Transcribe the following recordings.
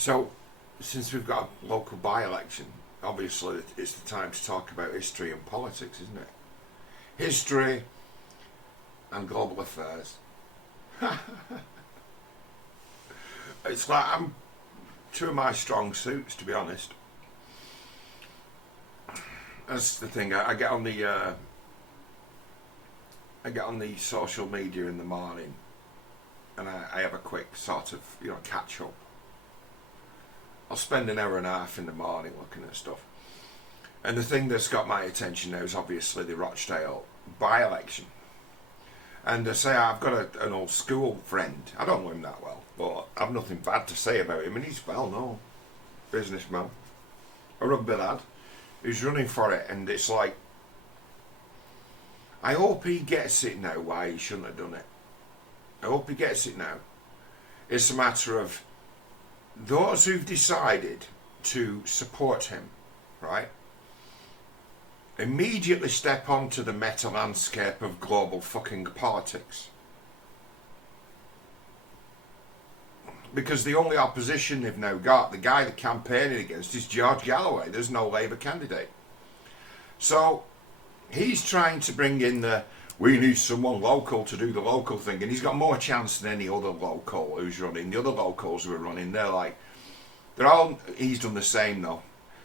So, since we've got a local by-election, obviously it's the time to talk about history and politics, isn't it? History and global affairs. It's like two of my strong suits, to be honest. That's the thing. I get on the social media in the morning, and I have a quick sort of catch up. I'll spend an hour and a half in the morning looking at stuff. And the thing that's got my attention now is obviously the Rochdale by-election. And I say I've got an old school friend. I don't know him that well, but I've nothing bad to say about him. And he's well-known businessman, a rugby lad, who's running for it. And it's like, I hope he gets it now why he shouldn't have done it. I hope he gets it now. It's a matter of those who've decided to support him, right, immediately step onto the meta landscape of global fucking politics. Because the only opposition they've now got, the guy they're campaigning against, is George Galloway. There's no Labour candidate. So he's trying to bring in we need someone local to do the local thing, and he's got more chance than any other local who's running. The other locals who are running, he's done the same though.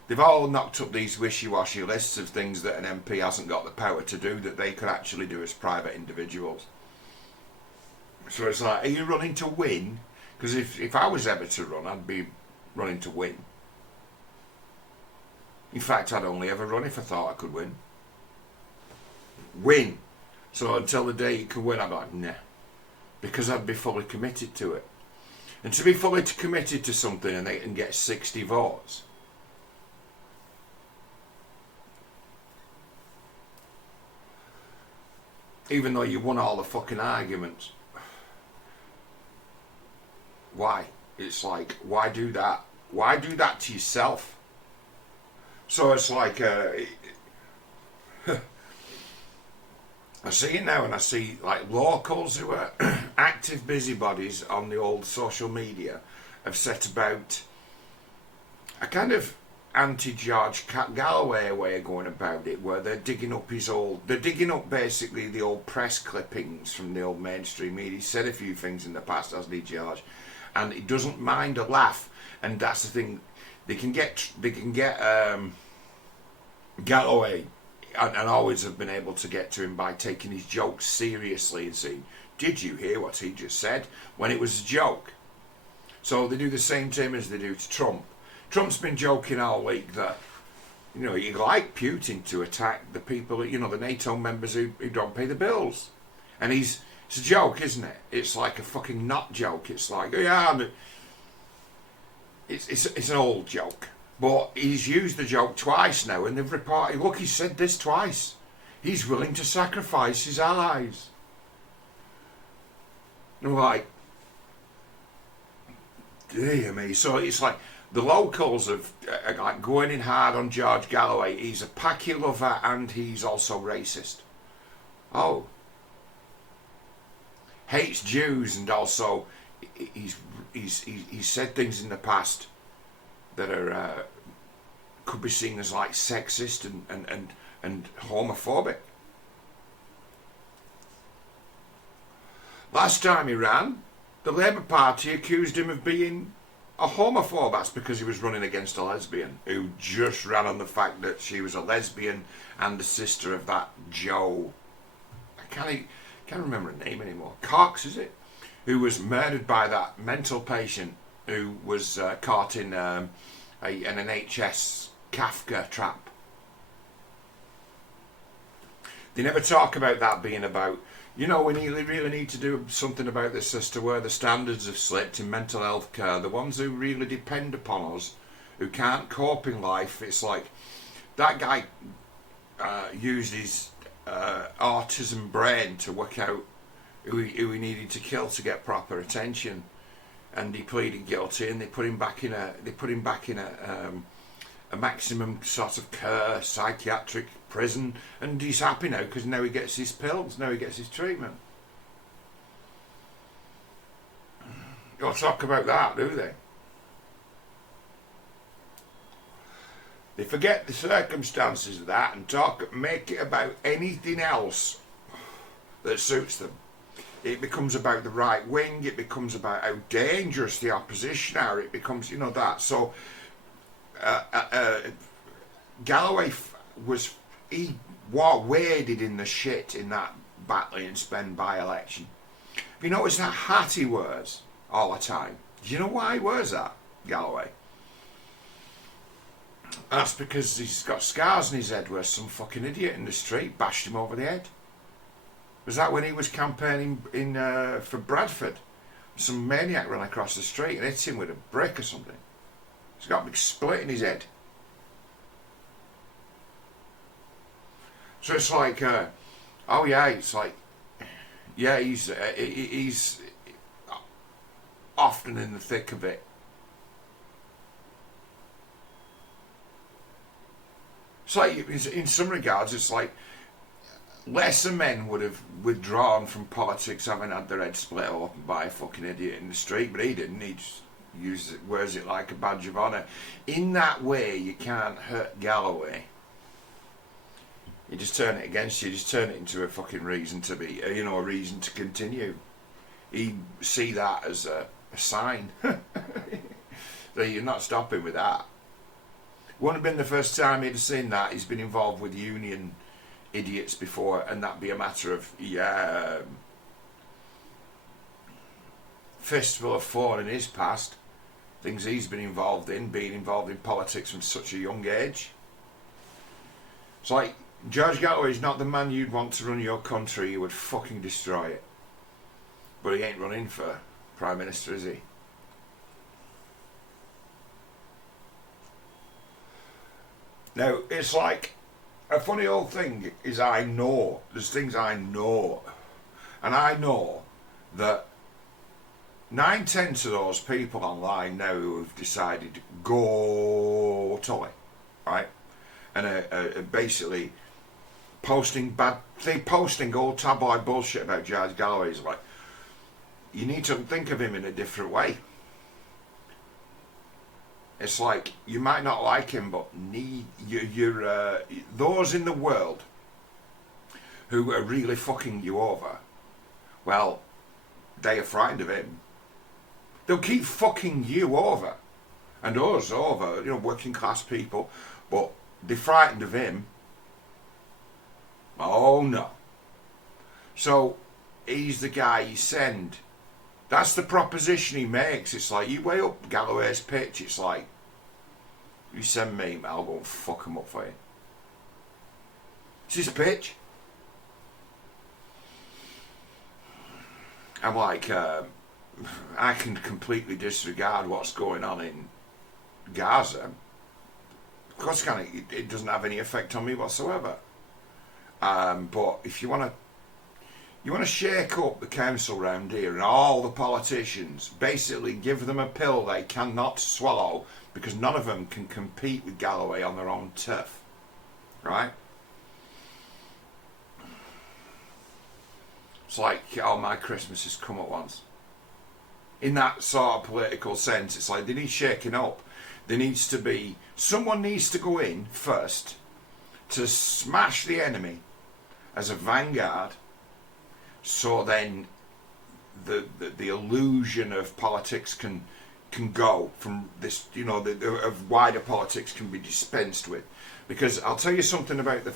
They've all knocked up these wishy-washy lists of things that an MP hasn't got the power to do that they could actually do as private individuals. So it's like, are you running to win? Because if I was ever to run, I'd be running to win. In fact, I'd only ever run if I thought I could win. Win. So until the day you can win, I'm like, nah. Because I'd be fully committed to it. And to be fully committed to something and they can get 60 votes, even though you won all the fucking arguments, why? It's like, why do that? Why do that to yourself? So it's like, I see it now, and I see like locals who are active busybodies on the old social media have set about a kind of anti-George Galloway way of going about it, where they're digging up basically the old press clippings from the old mainstream media. He said a few things in the past, hasn't he, George? And he doesn't mind a laugh, and that's the thing. They can get Galloway, and always have been able to get to him by taking his jokes seriously and saying, did you hear what he just said? When it was a joke. So they do the same to him as they do to Trump. Trump's been joking all week that, you like Putin to attack the people, the NATO members who don't pay the bills. And it's a joke, isn't it? It's like a fucking not joke. It's like, it's an old joke. But he's used the joke twice now, and they've reported, look, he said this twice. He's willing to sacrifice his allies. And I'm like, dear me. So it's like, the locals are like going in hard on George Galloway. He's a Paki lover and he's also racist. Oh. Hates Jews, and also he's said things in the past that are could be seen as like sexist and homophobic. Last time he ran, the Labour Party accused him of being a homophobe. That's because he was running against a lesbian who just ran on the fact that she was a lesbian and the sister of that Joe. I can't remember her name anymore. Cox, is it? Who was murdered by that mental patient who was caught in an NHS Kafka trap. They never talk about that being about, we really need to do something about this as to where the standards have slipped in mental health care. The ones who really depend upon us, who can't cope in life. It's like that guy used his autism brain to work out who he needed to kill to get proper attention, and he pleaded guilty, and they put him back in a maximum sort of care psychiatric prison, and he's happy now because now he gets his pills, now he gets his treatment. Don't talk about that, do they? They forget the circumstances of that and make it about anything else that suits them. It becomes about the right wing. It becomes about how dangerous the opposition are. It becomes, that. So Galloway he waded in the shit in that Batley and Spen by-election. Have you noticed that hat he wears all the time? Do you know why he wears that, Galloway? That's because he's got scars on his head where some fucking idiot in the street bashed him over the head. Was that when he was campaigning for Bradford? Some maniac ran across the street and hit him with a brick or something. He's got a big split in his head. So it's like, he's often in the thick of it. It's like, in some regards, it's like lesser men would have withdrawn from politics having had their head split open by a fucking idiot in the street, but he didn't. He just wears it like a badge of honour. In that way, you can't hurt Galloway. You just turn it against you. Just turn it into a fucking reason to be, a reason to continue. He'd see that as a sign. So you're not stopping with that. Wouldn't have been the first time he'd have seen that. He's been involved with union idiots before, and that'd be a matter of, fistful of fun in his past. Things he's been involved in, being involved in politics from such a young age. It's like, George Galloway is not the man you'd want to run your country. He would fucking destroy it. But he ain't running for Prime Minister, is he? Now, it's like, a funny old thing is there's things I know. And I know that 9/10 of those people online now who have decided to go Tully, right? And are basically posting old tabloid bullshit about George Galloway. Is like, you need to think of him in a different way. It's like, you might not like him, but those in the world who are really fucking you over, well, they are frightened of him. They'll keep fucking you over, and us over, working class people, but they're frightened of him. Oh no. So, he's the guy you send. That's the proposition he makes. It's like, you weigh up Galloway's pitch. It's like, you send me, I'll go and fuck him up for you. It's his pitch. I'm like, I can completely disregard what's going on in Gaza. Of course, it doesn't have any effect on me whatsoever. But if you want to shake up the council round here and all the politicians, basically give them a pill they cannot swallow, because none of them can compete with Galloway on their own turf, right? It's like, oh, my Christmas has come at once. In that sort of political sense, it's like they need shaking up. Someone needs to go in first to smash the enemy as a vanguard, so then the illusion of politics can go from this, of wider politics can be dispensed with. Because I'll tell you something about the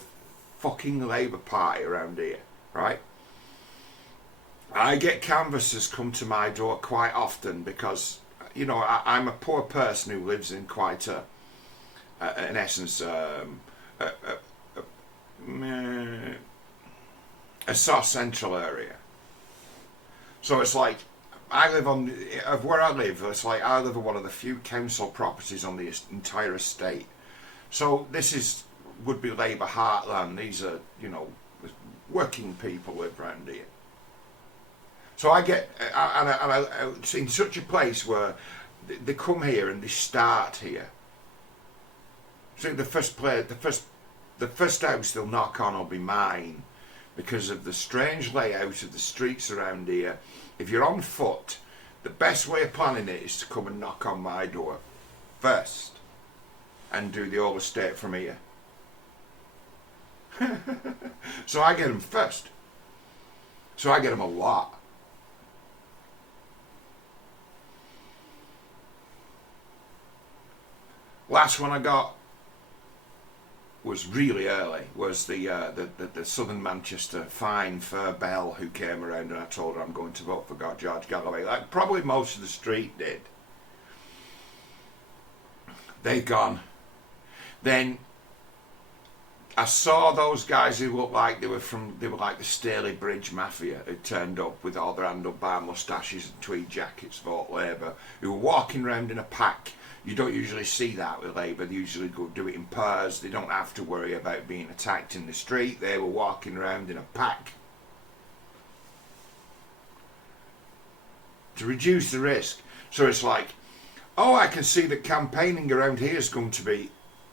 fucking Labour Party around here, right? I get canvassers come to my door quite often because, I'm a poor person who lives in quite in essence, a South Central area. So it's like, where I live, it's like I live on one of the few council properties on the entire estate. So this would be Labour heartland. These are, working people live around here. So I get, it's in such a place where they come here and they start here. So the first house they'll knock on will be mine, because of the strange layout of the streets around here. If you're on foot, the best way of planning it is to come and knock on my door first. and do the whole estate from here. So I get them first. So I get them a lot. Last one I got was really early. Was the Southern Manchester fine Fur Bell who came around, and I told her I'm going to vote for George Galloway. Like probably most of the street did. They've gone. Then I saw those guys who looked like they were like the Staley Bridge Mafia, who turned up with all their handlebar moustaches and tweed jackets, vote Labour, who were walking around in a pack. You don't usually see that with Labour. They usually go do it in pairs. They don't have to worry about being attacked in the street. They were walking around in a pack to reduce the risk. So it's like, oh, I can see that campaigning around here is going to be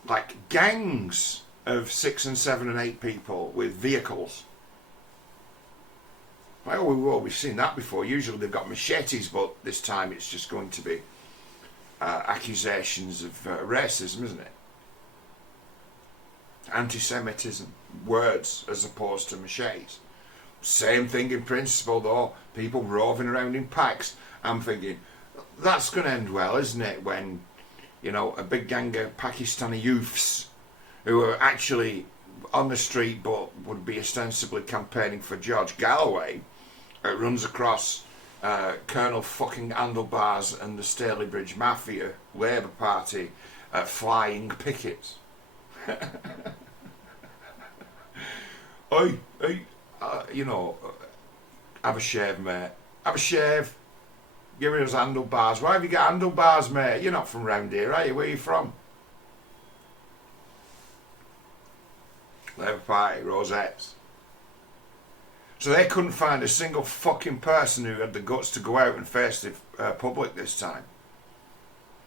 like gangs of 6 and 7 and 8 people with vehicles. Well, we've seen that before. Usually they've got machetes, but this time it's just going to be accusations of racism, isn't it? Anti-Semitism, words as opposed to machetes. Same thing in principle, though. People roving around in packs. I'm thinking, that's going to end well, isn't it? When, you know, a big gang of Pakistani youths who are actually on the street but would be ostensibly campaigning for George Galloway runs across Colonel fucking Handlebars and the Staley Bridge Mafia Labour Party flying pickets. You know, have a shave, mate. Have a shave. Give me those handlebars. Why have you got handlebars, mate? You're not from round here, are you? Where are you from? Labour Party, rosettes. So they couldn't find a single fucking person who had the guts to go out and face the public this time.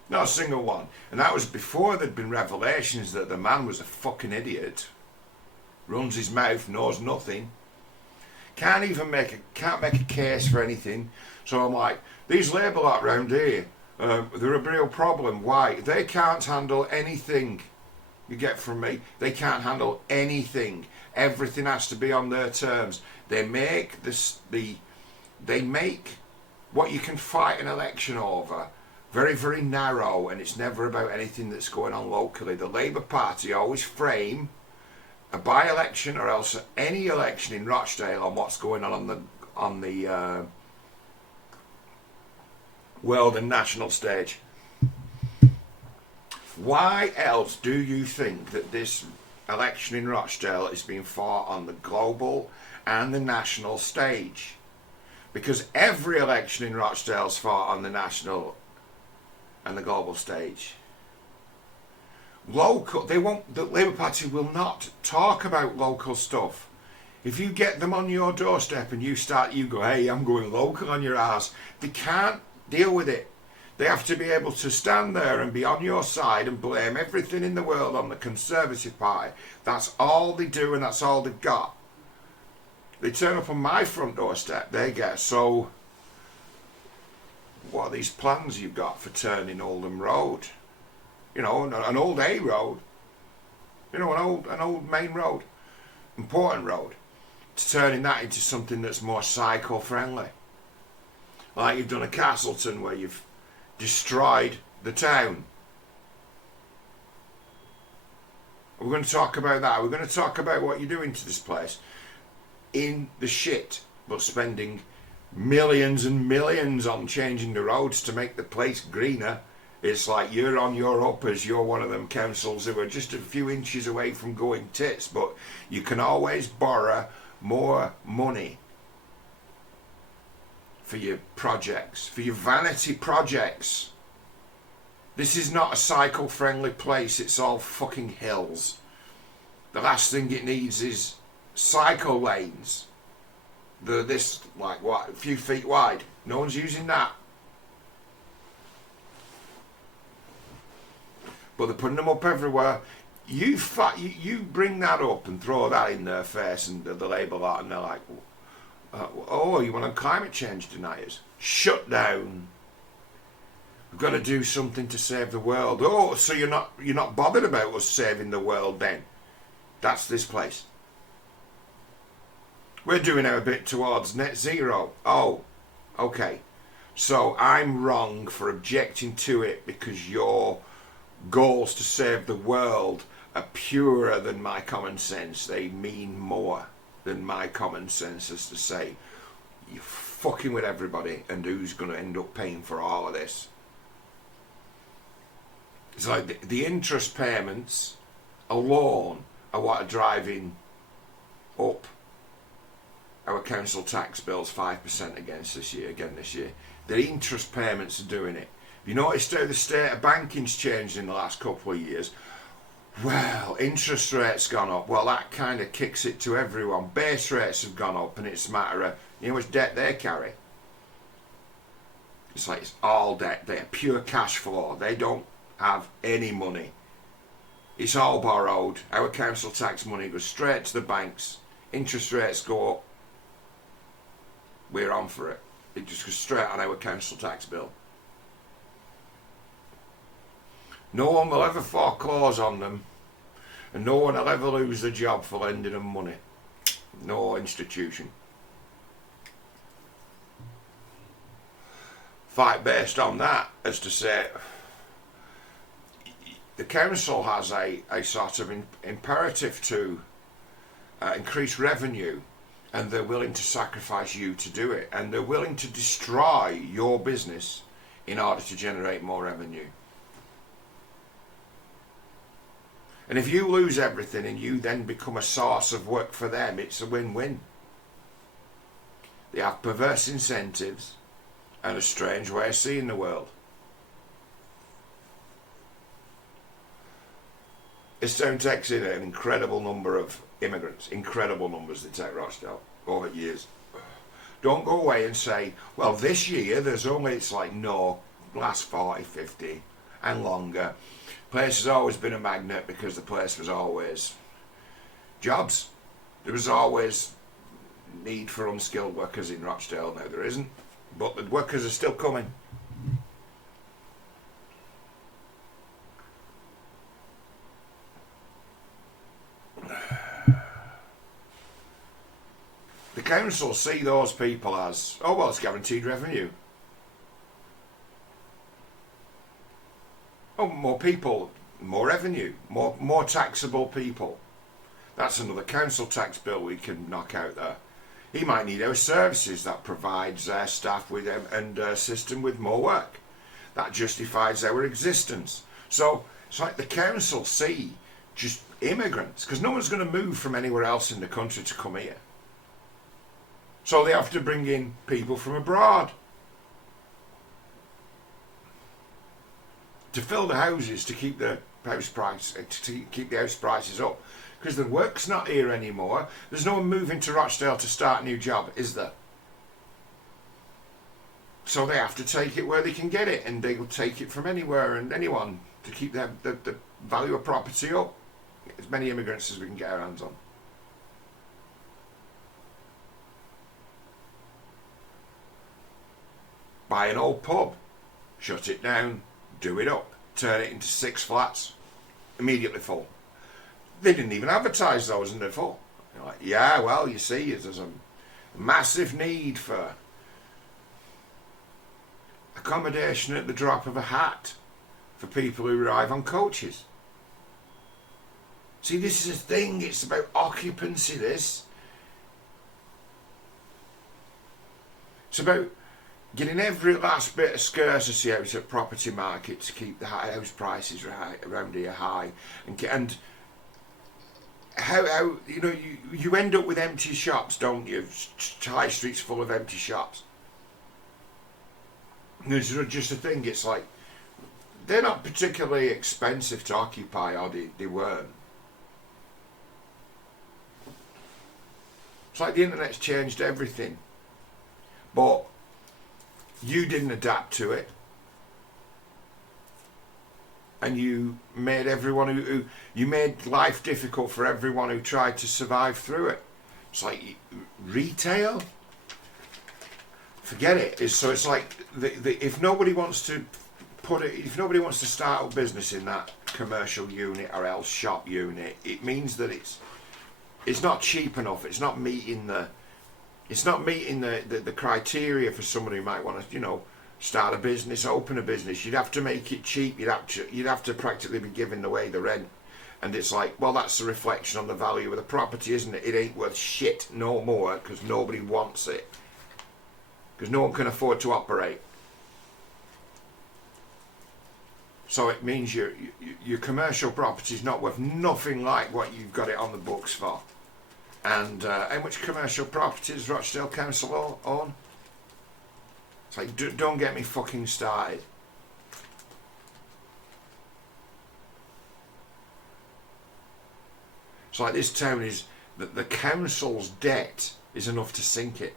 Not a single one. And that was before there'd been revelations that the man was a fucking idiot. Runs his mouth, knows nothing. Can't make a case for anything. So I'm like, these Labour lot round here, they're a real problem. Why? They can't handle anything you get from me. They can't handle anything. Everything has to be on their terms. They make they make what you can fight an election over very, very narrow, and it's never about anything that's going on locally. The Labour Party always frame a by-election or else any election in Rochdale on what's going on the world and national stage. Why else do you think that this election in Rochdale is being fought on the global and the national stage? Because every election in Rochdale is fought on the national and the global stage. Local, the Labour Party will not talk about local stuff. If you get them on your doorstep and you go, hey, I'm going local on your ass, they can't deal with it. They have to be able to stand there and be on your side and blame everything in the world on the Conservative Party. That's all they do, and that's all they've got. They turn up on my front doorstep, they get, so what are these plans you've got for turning Oldham Road? You know, an old A road. You know, an old main road. Important road. To turning that into something that's more cycle friendly. Like you've done at Castleton, where you've destroyed the town. We're going to talk about that. We're going to talk about what you're doing to this place. In the shit, but spending millions and millions on changing the roads to make the place greener. It's like you're on your uppers. You're one of them councils who are just a few inches away from going tits, but you can always borrow more money for your projects, for your vanity projects. This is not a cycle friendly place. It's all fucking hills. The last thing it needs is cycle lanes. They're this, like, what, a few feet wide. No one's using that. But they're putting them up everywhere. You bring that up and throw that in their face, and the Labour lot, and they're like, oh, you want to climate change deniers? Shut down. We've got to do something to save the world. Oh, so you're not bothered about us saving the world then? That's this place. We're doing our bit towards net zero. Oh, okay. So I'm wrong for objecting to it because your goals to save the world are purer than my common sense. They mean more than my common sense, as to say, you're fucking with everybody and who's going to end up paying for all of this. It's like the interest payments alone are what are driving up our council tax bills 5% again this year. The interest payments are doing it. Have you noticed how the state of banking's changed in the last couple of years? Well, interest rates gone up. Well, that kind of kicks it to everyone. Base rates have gone up, and it's a matter of, you know, how much debt they carry. It's like it's all debt. They're pure cash flow. They don't have any money. It's all borrowed. Our council tax money goes straight to the banks. Interest rates go up. We're on for it. It just goes straight on our council tax bill. No one will ever foreclose on them, and no one will ever lose their job for lending them money. No institution. Fight based on that, as to say, the council has a sort of imperative to increase revenue, and they're willing to sacrifice you to do it, and they're willing to destroy your business in order to generate more revenue. And if you lose everything and you then become a source of work for them, it's a win-win. They have perverse incentives and a strange way of seeing the world. This town takes in an incredible number of immigrants, incredible numbers they take Rochdale over years. Don't go away and say, well, this year there's only, it's like, no, last 40, 50 and longer. Place has always been a magnet because the place was always jobs. There was always need for unskilled workers in Rochdale. Now there isn't, but the workers are still coming. The council see those people as, oh well, it's guaranteed revenue. Oh, more people, more revenue, more taxable people. That's another council tax bill we can knock out there. He might need our services. That provides their staff with and assist them with more work. That justifies our existence. So it's like the council see just immigrants, because no one's going to move from anywhere else in the country to come here. So they have to bring in people from abroad to fill the houses, to keep the house prices up, because the work's not here anymore. There's no one moving to Rochdale to start a new job, is there? So they have to take it where they can get it, and they will take it from anywhere and anyone to keep the value of property up. As many immigrants as we can get our hands on. Buy an old pub, shut it down, do it up, turn it into 6 flats, immediately full. They didn't even advertise those and they're full. You're like, yeah, well, you see, there's a massive need for accommodation at the drop of a hat for people who arrive on coaches. See, this is a thing, it's about occupancy, this. It's about getting every last bit of scarcity out of property market to keep the house prices around here high, and how you know you end up with empty shops, don't you? High streets full of empty shops. And there's just a thing. It's like they're not particularly expensive to occupy, or they weren't. It's like the internet's changed everything, but you didn't adapt to it, and you made everyone who you made life difficult for everyone who tried to survive through it. It's like retail, forget it. So it's like if nobody wants to put it, if nobody wants to start a business in that commercial unit or else shop unit, it means that it's not cheap enough. It's not meeting the criteria for somebody who might want to, you know, start a business, open a business. You'd have to make it cheap. You'd have to practically be giving away the rent. And it's like, well, that's a reflection on the value of the property, isn't it? It ain't worth shit no more because nobody wants it. Because no one can afford to operate. So it means your commercial property is not worth nothing like what you've got it on the books for. And how much commercial property does Rochdale Council own? It's like, don't get me fucking started. It's like this town is, that the council's debt is enough to sink it.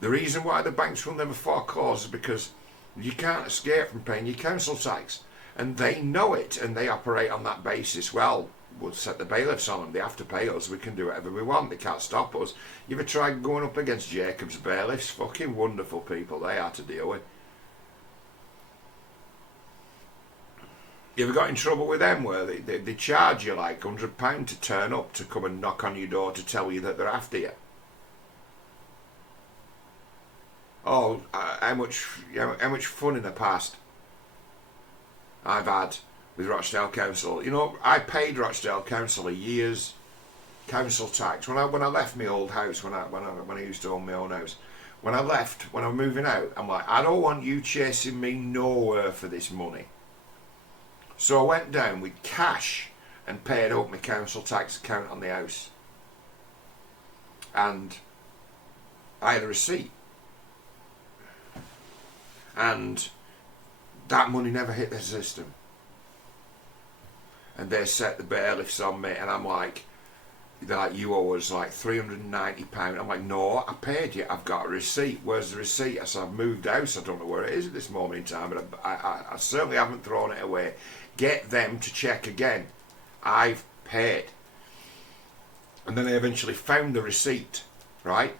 The reason why the banks will never foreclose is because you can't escape from paying your council tax. And they know it, and they operate on that basis. Well, we'll set the bailiffs on them. They have to pay us. We can do whatever we want. They can't stop us. You ever tried going up against Jacob's bailiffs? Fucking wonderful people they are to deal with. You ever got in trouble with them where they charge you like £100 to turn up to come and knock on your door to tell you that they're after you? Oh, how much fun in the past I've had with Rochdale Council. You know, I paid Rochdale Council a year's council tax when I left my old house, when I used to own my own house. When I left, when I'm moving out, I'm like, I don't want you chasing me nowhere for this money. So I went down with cash and paid up my council tax account on the house. And I had a receipt. And that money never hit the system. And they set the bailiffs on me, and I'm like, they're like, you owe us like £390. I'm like, no, I paid you. I've got a receipt. Where's the receipt? I said, I've moved house. I don't know where it is at this moment in time, but I certainly haven't thrown it away. Get them to check again. I've paid. And then I eventually found the receipt, right?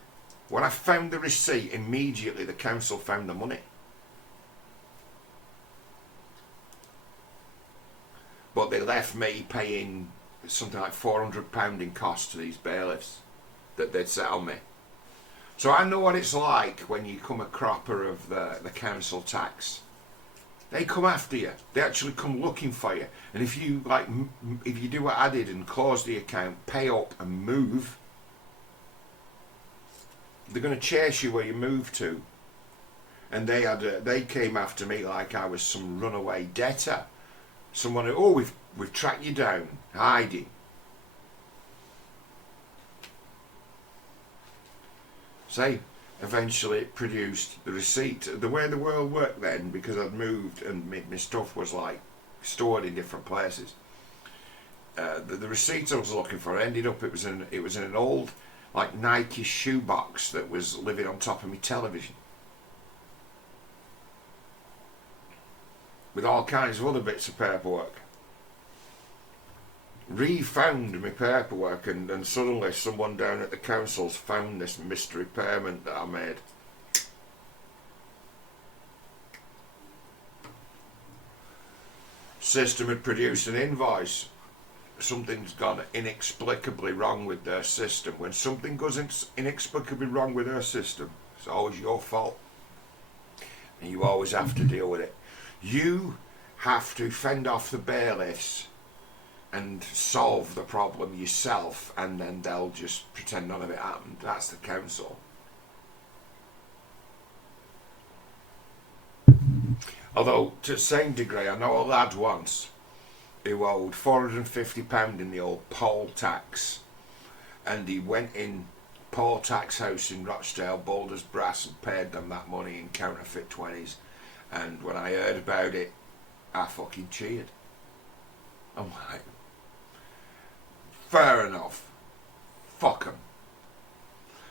When I found the receipt, immediately the council found the money. But they left me paying something like £400 in costs to these bailiffs that they'd set on me. So I know what it's like when you come a cropper of the council tax. They come after you. They actually come looking for you. And if you do what I did and close the account, pay up and move, they're going to chase you where you move to. And they came after me like I was some runaway debtor. Someone who, we've tracked you down, hiding. So eventually it produced the receipt. The way the world worked then, because I'd moved and my stuff was like stored in different places. The receipt I was looking for ended up, it was in an old like Nike shoebox that was living on top of my television, with all kinds of other bits of paperwork. Refound my paperwork, and suddenly someone down at the council's found this mystery payment that I made. System had produced an invoice. Something's gone inexplicably wrong with their system. When something goes inexplicably wrong with their system, it's always your fault. And you always have to deal with it. You have to fend off the bailiffs and solve the problem yourself, and then they'll just pretend none of it happened. That's the council. Although, to the same degree, I know a lad once who owed £450 in the old poll tax, and he went in poll tax house in Rochdale, Boulders Brass, and paid them that money in counterfeit 20s. And when I heard about it, I fucking cheered. I'm like, fair enough. Fuck 'em.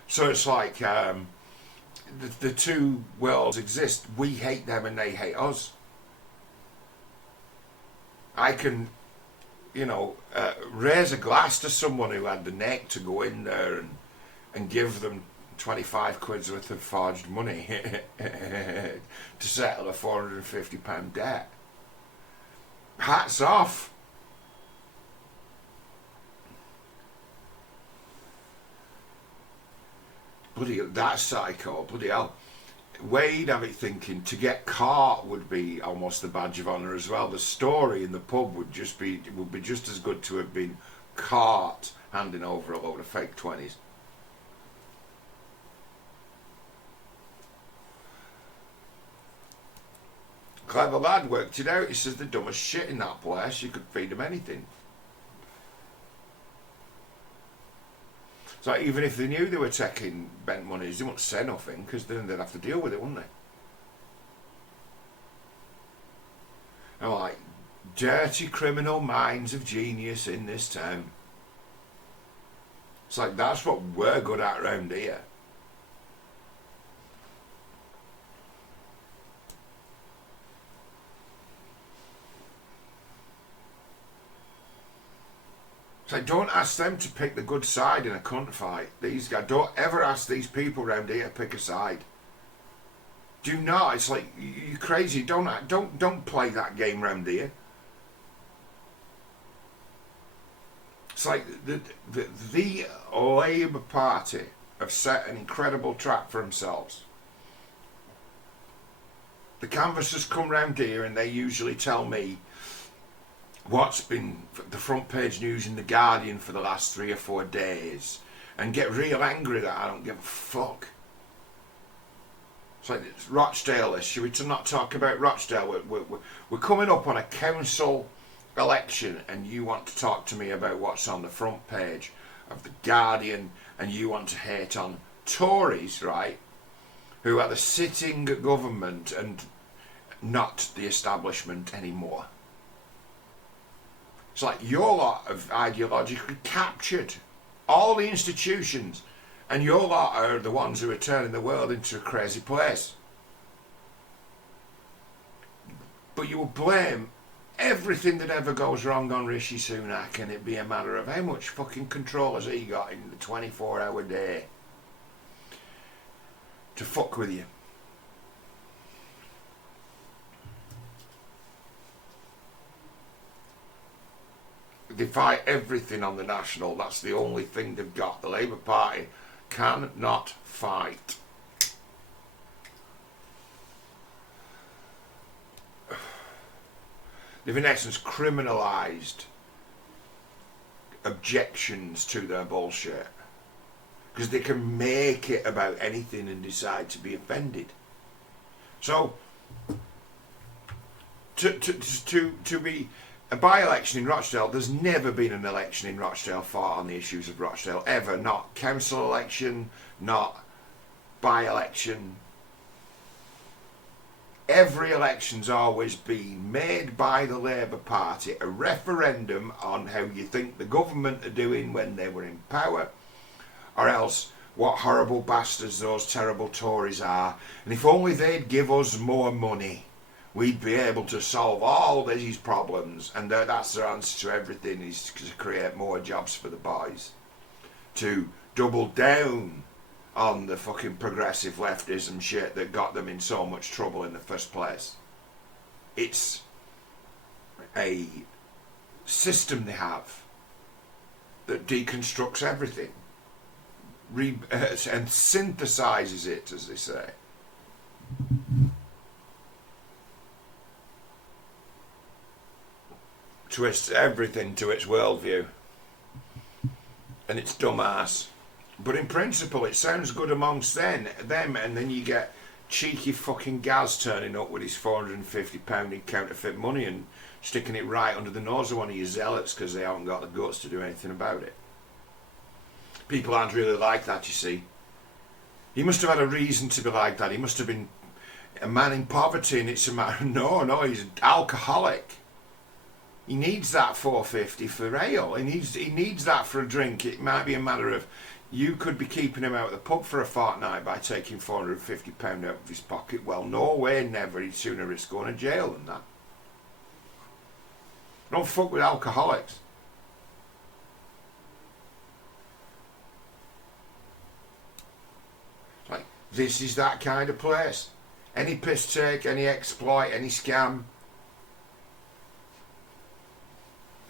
So it's like the two worlds exist. We hate them and they hate us. I can, raise a glass to someone who had the neck to go in there and give them 25 quid's worth of forged money to settle a £450 debt. Hats off. Bloody hell, that psycho, bloody hell. Wade have it thinking to get caught would be almost the badge of honour as well. The story in the pub would be just as good to have been caught handing over a load of fake 20s. Clever lad, worked it out. He says the dumbest shit in that place, you could feed him anything. So even if they knew they were taking bent monies, they wouldn't say nothing, because then they'd have to deal with it, wouldn't they? And like, dirty criminal minds of genius in this town. It's like, that's what we're good at round here. So don't ask them to pick the good side in a cunt fight. These guys, don't ever ask these people round here to pick a side. Do not. It's like, you're crazy. Don't play that game round here. It's like the Labour Party have set an incredible trap for themselves. The canvassers come round here and they usually tell me what's been the front page news in The Guardian for the last 3 or 4 days and get real angry that I don't give a fuck. It's like, it's Rochdale this. Should we not talk about Rochdale? We're coming up on a council election and you want to talk to me about what's on the front page of The Guardian and you want to hate on Tories, right, who are the sitting government and not the establishment anymore. It's like, your lot have ideologically captured all the institutions and your lot are the ones who are turning the world into a crazy place. But you will blame everything that ever goes wrong on Rishi Sunak and it be a matter of how much fucking control has he got in the 24-hour day to fuck with you. They fight everything on the national. That's the only thing they've got. The Labour Party cannot fight. They've in essence criminalised objections to their bullshit. Because they can make it about anything and decide to be offended. So, to be a by-election in Rochdale, there's never been an election in Rochdale fought on the issues of Rochdale, ever. Not council election, not by-election. Every election's always been made by the Labour Party a referendum on how you think the government are doing when they were in power, or else what horrible bastards those terrible Tories are, and if only they'd give us more money, we'd be able to solve all these problems. And that's their answer to everything, is to create more jobs for the boys. To double down on the fucking progressive leftism shit that got them in so much trouble in the first place. It's a system they have that deconstructs everything. And synthesizes it, as they say. Twists everything to its worldview and its dumbass. But in principle it sounds good amongst them, and then you get cheeky fucking Gaz turning up with his £450 in counterfeit money and sticking it right under the nose of one of your zealots because they haven't got the guts to do anything about it. People aren't really like that, you see. He must have had a reason to be like that. He must have been a man in poverty, and it's a matter. No, he's an alcoholic. He needs that 450 for ale. He needs that for a drink. It might be a matter of, you could be keeping him out of the pub for a fortnight by taking £450 out of his pocket. Well, no way, never. He'd sooner risk going to jail than that. Don't fuck with alcoholics. This is that kind of place. Any piss take, any exploit, any scam,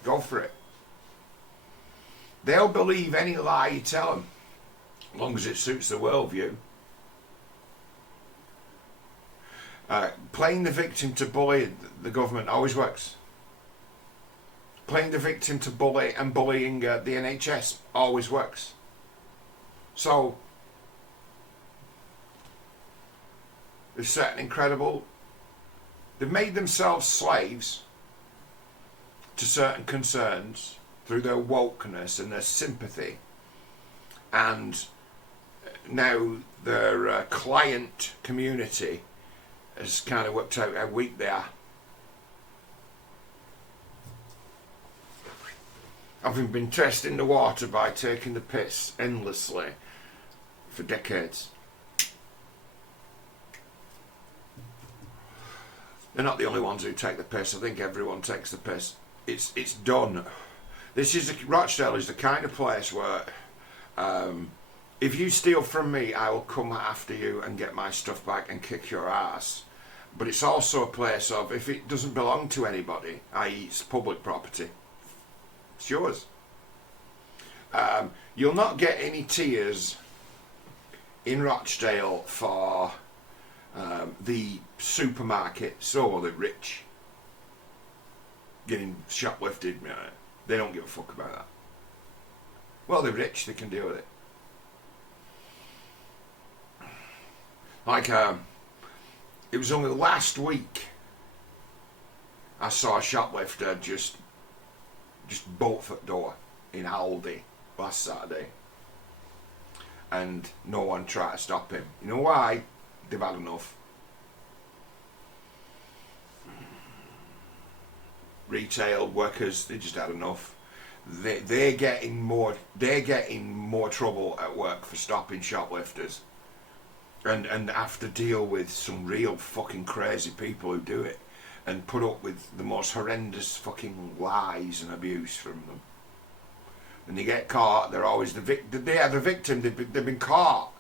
go for it. They'll believe any lie you tell them, as long as it suits their worldview. Playing the victim to bully the government always works. Playing the victim to bully and bullying the NHS always works. So, they've set an incredible... They've made themselves slaves to certain concerns through their wokeness and their sympathy. And now their client community has kind of worked out how weak they are. Having been testing the water by taking the piss endlessly for decades. They're not the only ones who take the piss. I think everyone takes the piss. It's done. Rochdale is the kind of place where if you steal from me, I will come after you and get my stuff back and kick your ass. But it's also a place of, if it doesn't belong to anybody, i.e. it's public property, it's yours. You'll not get any tears in Rochdale for the supermarkets or the rich getting shoplifted. They don't give a fuck about that. Well, they're rich, they can deal with it. Like, it was only last week I saw a shoplifter just bolt foot door in Aldi last Saturday, and no one tried to stop him. You know why? They've had enough. Retail workers, they just had enough. They're getting more trouble at work for stopping shoplifters, and have to deal with some real fucking crazy people who do it, and put up with the most horrendous fucking lies and abuse from them. And they get caught, they're always the victim. They are the victim. They've been caught.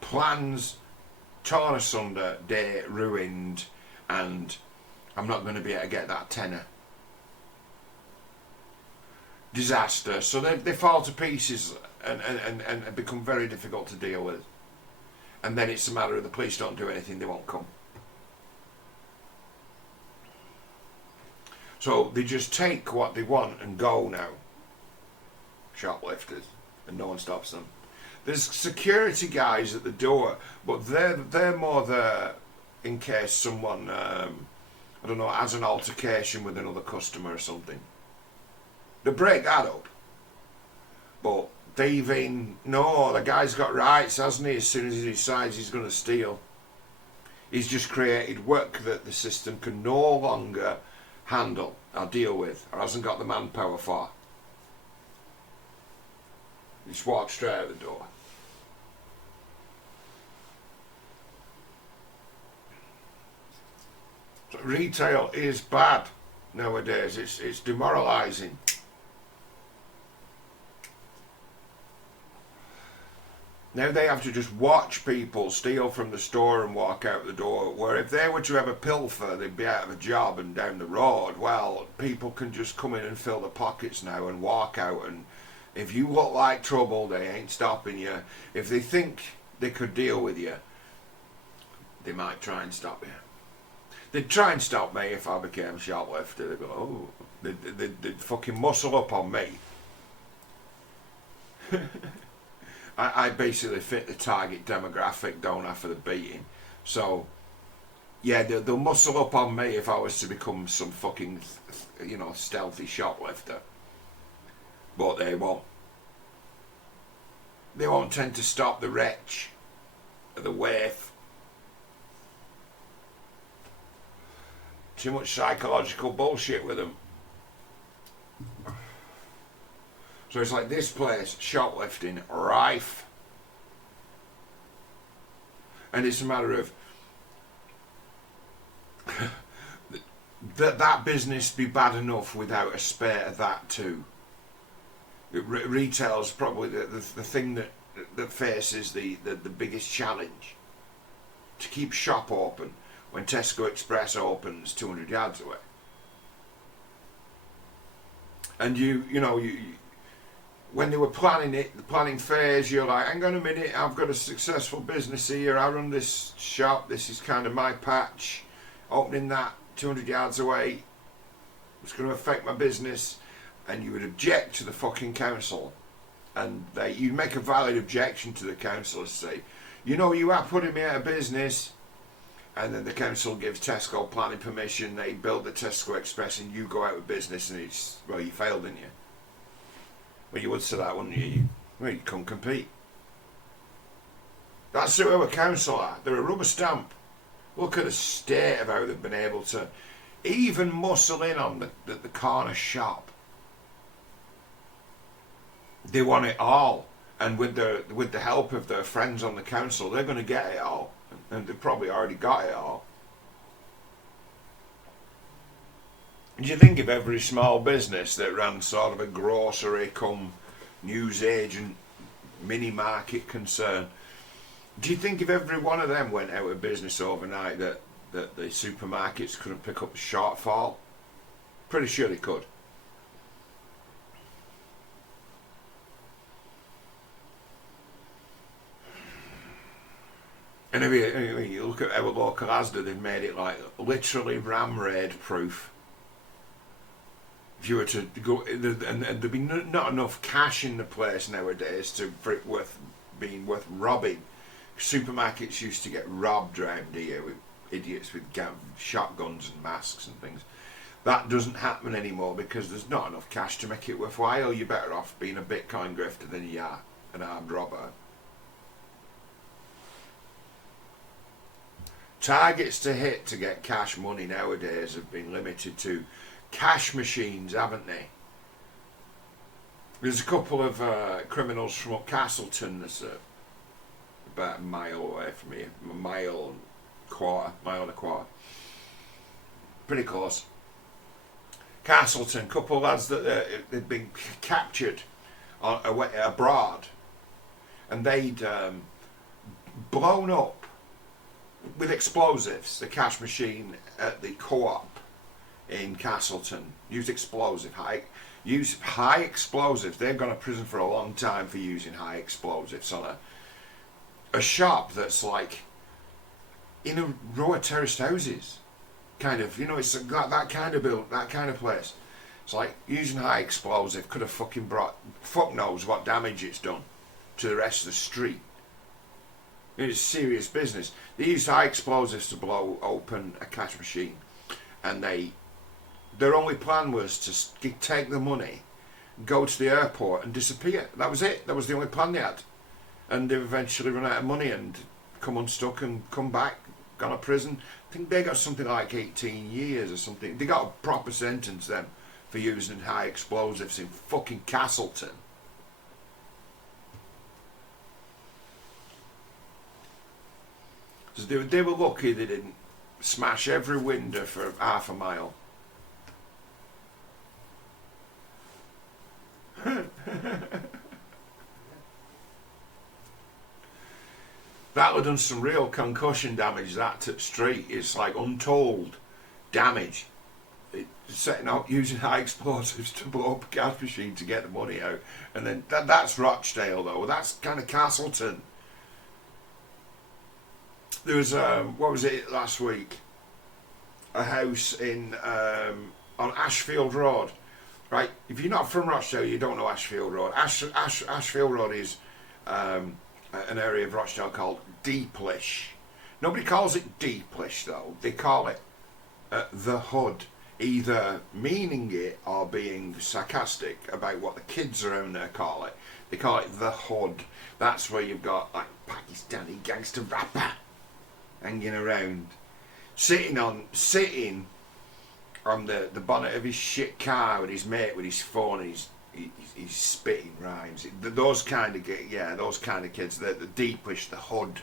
Plans torn asunder, day ruined, and I'm not going to be able to get that tenner. Disaster. So they fall to pieces and become very difficult to deal with. And then it's a matter of the police don't do anything, they won't come. So they just take what they want and go now. Shoplifters. And no one stops them. There's security guys at the door, but they're more there in case someone, I don't know, has an altercation with another customer or something. They break that up. But thieving, no, the guy's got rights, hasn't he, as soon as he decides he's going to steal. He's just created work that the system can no longer handle or deal with, or hasn't got the manpower for. He just walks straight out the door. So retail is bad nowadays. It's demoralising. Now they have to just watch people steal from the store and walk out the door, where if they were to have a pilfer, they'd be out of a job and down the road. Well, people can just come in and fill their pockets now and walk out, and if you look like trouble, they ain't stopping you. If they think they could deal with you, they might try and stop you. They'd try and stop me if I became a shoplifter. They'd go, oh, they'd fucking muscle up on me. I basically fit the target demographic, don't I, for the beating. So, yeah, they'll muscle up on me if I was to become some fucking, stealthy shoplifter. But they won't. They won't tend to stop the wretch, or the waif. Too much psychological bullshit with them. So it's like this place, shoplifting, rife. And it's a matter of that business be bad enough without a spare of that too. Retail's probably the thing that faces the biggest challenge. To keep shop open when Tesco Express opens 200 yards away. And you when they were planning fairs, you're like, hang on a minute, I've got a successful business here, I run this shop, this is kind of my patch, opening that 200 yards away, it's going to affect my business, and you would object to the fucking council, and you'd make a valid objection to the council and say, you are putting me out of business, and then the council gives Tesco planning permission, they build the Tesco Express, and you go out of business, and it's, well, you failed, didn't you? Well, you would say that, wouldn't you? You couldn't compete. That's who our council are. They're a rubber stamp. Look at the state of how they've been able to even muscle in on the corner shop. They want it all, and with the help of their friends on the council, they're going to get it all, and they've probably already got it all. Do you think of every small business that ran sort of a grocery come newsagent mini market concern? Do you think if every one of them went out of business overnight that the supermarkets couldn't pick up the shortfall? Pretty sure they could. And if you look at our local Asda, they've made it like literally ram raid proof. If you were to go, and there'd be not enough cash in the place nowadays for it being worth robbing. Supermarkets used to get robbed around here with idiots with shotguns and masks and things. That doesn't happen anymore because there's not enough cash to make it worthwhile. You're better off being a Bitcoin grifter than you are an armed robber. Targets to hit to get cash money nowadays have been limited to cash machines, haven't they? There's a couple of criminals from up Castleton that's about a mile away from here, a mile and a quarter. Pretty close. Castleton, couple of lads that had been captured abroad, and they'd blown up with explosives the cash machine at the co-op in Castleton. Use high explosives. They've gone to prison for a long time for using high explosives on a shop that's like in a row of terraced houses, kind of. It's that kind of place. It's like using high explosive could have fucking brought, fuck knows what damage it's done to the rest of the street. It's serious business. They used high explosives to blow open a cash machine, and their only plan was to take the money, go to the airport and disappear. That was it. That was the only plan they had. And they've eventually run out of money and come unstuck and come back, gone to prison. I think they got something like 18 years or something. They got a proper sentence then for using high explosives in fucking Castleton. So they were lucky they didn't smash every window for half a mile. That would have done some real concussion damage, that to the street. It's like untold damage. Setting out using high explosives to blow up a cash machine to get the money out. And then that's Rochdale though. That's kind of Castleton. There was, what was it last week? A house on Ashfield Road. Right, if you're not from Rochdale, you don't know Ashfield Road. Ashfield Road is an area of Rochdale called Deeplish. Nobody calls it Deeplish though. They call it the Hood, either meaning it or being sarcastic about what the kids around there call it. They call it the Hood. That's where you've got like Pakistani gangster rapper hanging around, sitting on the bonnet of his shit car with his mate with his phone, and he's spitting rhymes. Those kind of kids, the Deepish, the Hood.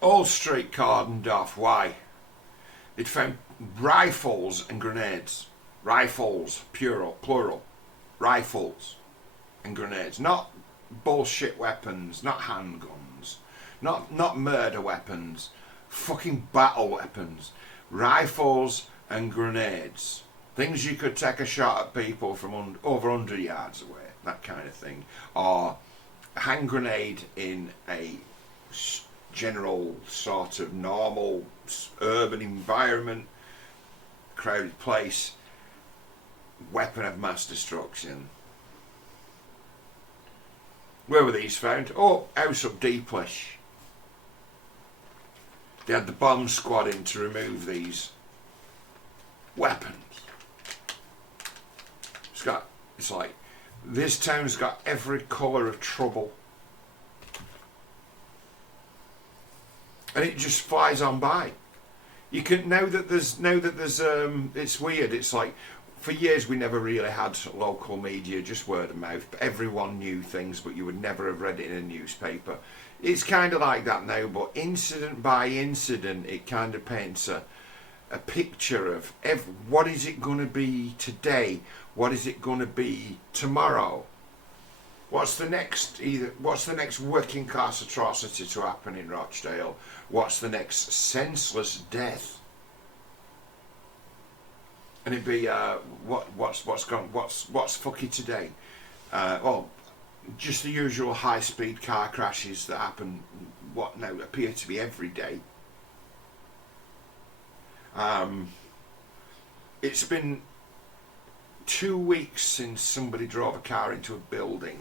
All street cordoned off. Why? They'd found rifles and grenades. Rifles, plural. rifles and grenades, not bullshit weapons, not handguns, not murder weapons, fucking battle weapons, rifles and grenades, things you could take a shot at people from over 100 yards away, that kind of thing, or a hand grenade in a general sort of normal urban environment, crowded place, weapon of mass destruction. Where were these found? Oh, house up Deeplish. They had the bomb squad in to remove these weapons. It's like, this town's got every colour of trouble. And it just flies on by. You can now that there's it's weird. It's like, for years we never really had local media, just word of mouth. But everyone knew things, but you would never have read it in a newspaper. It's kind of like that now, but incident by incident, it kind of paints a picture of what is it going to be today? What is it going to be tomorrow? What's the next working class atrocity to happen in Rochdale? What's the next senseless death? And it'd be what's fucky today? Well, just the usual high-speed car crashes that happen. What now appear to be every day. It's been 2 weeks since somebody drove a car into a building.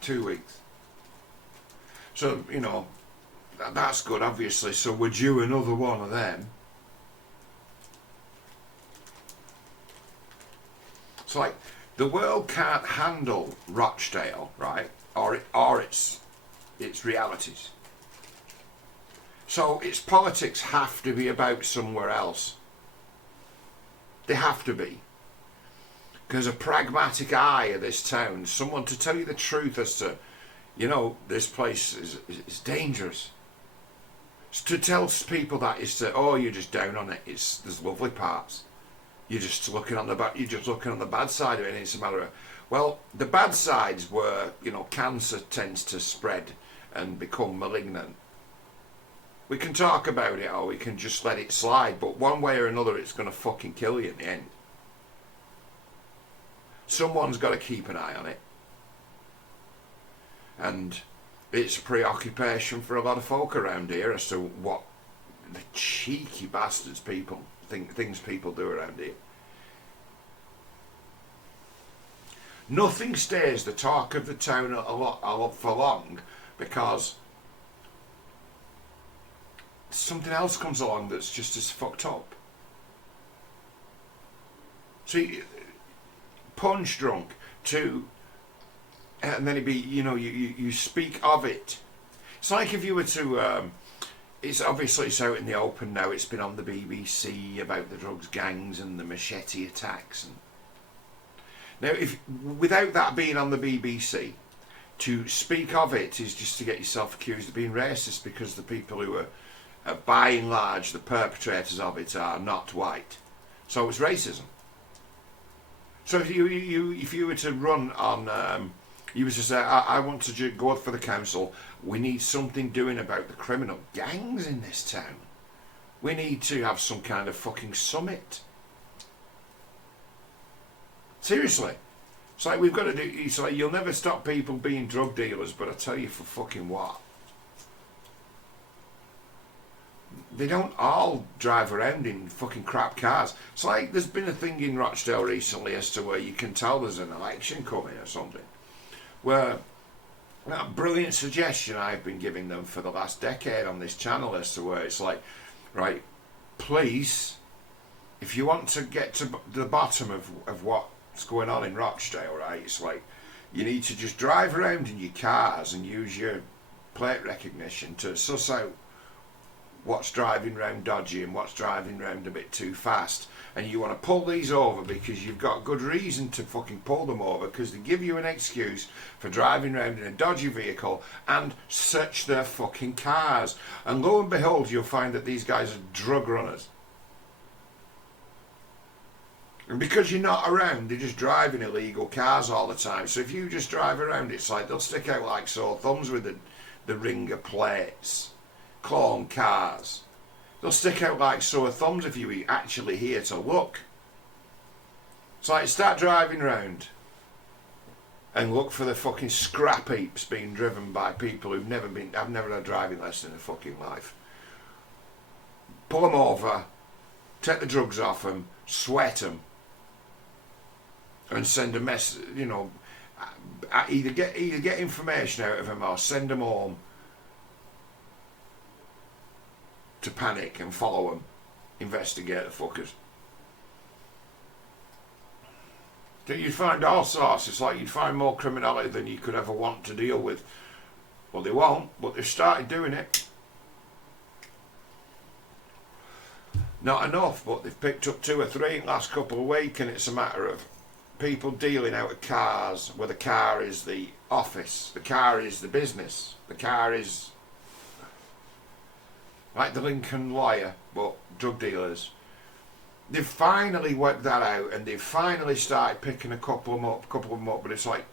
2 weeks. So, you know, that's good, obviously. So we're due another one of them. It's like, the world can't handle Rochdale, right? Or its realities. So its politics have to be about somewhere else. They have to be. Because a pragmatic eye of this town, someone to tell you the truth as to, you know, this place is dangerous. To tell people that is to, oh, you're just down on it. There's lovely parts. You're just looking on the bad side of it, and it's a matter of, well, the bad sides where, you know, cancer tends to spread and become malignant. We can talk about it, or we can just let it slide, but one way or another it's going to fucking kill you in the end. Someone's got to keep an eye on it. And it's a preoccupation for a lot of folk around here as to what the cheeky bastards things people do around here. Nothing stays the talk of the town a lot for long, because something else comes along that's just as fucked up. See, punch drunk and then it'd be, you know, you speak of it. It's like if you were to, it's out in the open now. It's been on the BBC about the drugs gangs and the machete attacks. And now, without that being on the BBC, to speak of it is just to get yourself accused of being racist, because the people who are by and large, the perpetrators of it are not white. So it's racism. So if you were to run on, you were to say, I want to go for the council, we need something doing about the criminal gangs in this town. We need to have some kind of fucking summit. Seriously. It's like we've got to do, it's like you'll never stop people being drug dealers, but I tell you for fucking what. They don't all drive around in fucking crap cars. It's like there's been a thing in Rochdale recently as to where you can tell there's an election coming or something. Where that brilliant suggestion I've been giving them for the last decade on this channel as to where it's like, right, please, if you want to get to the bottom of what's going on in Rochdale, right, it's like you need to just drive around in your cars and use your plate recognition to suss out what's driving round dodgy and what's driving round a bit too fast, and you want to pull these over because you've got good reason to fucking pull them over, because they give you an excuse for driving round in a dodgy vehicle, and search their fucking cars, and lo and behold you'll find that these guys are drug runners. And because you're not around, they're just driving illegal cars all the time. So if you just drive around, it's like they'll stick out like sore thumbs with the ringer plates, clone cars. They'll stick out like sore thumbs if you actually here to look. It's like start driving around and look for the fucking scrap heaps being driven by people who've never been, I've never had a driving lesson in their fucking life. Pull them over, take the drugs off them, sweat them, and send a message, you know, either get information out of them or send them home to panic and follow them, investigate the fuckers. You'd find all sorts. It's like you'd find more criminality than you could ever want to deal with. Well, they won't, but they've started doing it. Not enough, but they've picked up 2 or 3 in the last couple of weeks, and it's a matter of people dealing out of cars where the car is the office, the car is the business, the car is like the Lincoln lawyer, but drug dealers. They've finally worked that out, and they've finally started picking a couple of them up, but it's like,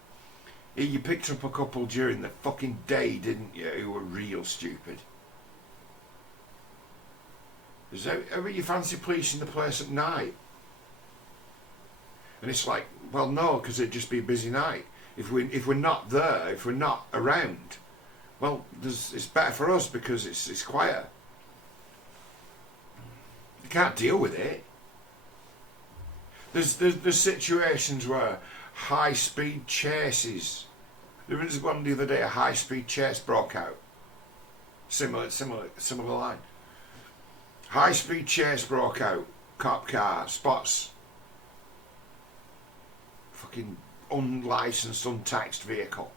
you picked up a couple during the fucking day, didn't you, who were real stupid. Is that ever you fancy policing the place at night? And it's like, well, no, because it'd just be a busy night. If we're not there, if we're not around, well, it's better for us because it's quieter. You can't deal with it. There's situations where high-speed chases. There was one the other day, a high-speed chase broke out. Similar line. High-speed chase broke out. Cop car spots fucking unlicensed, untaxed vehicle.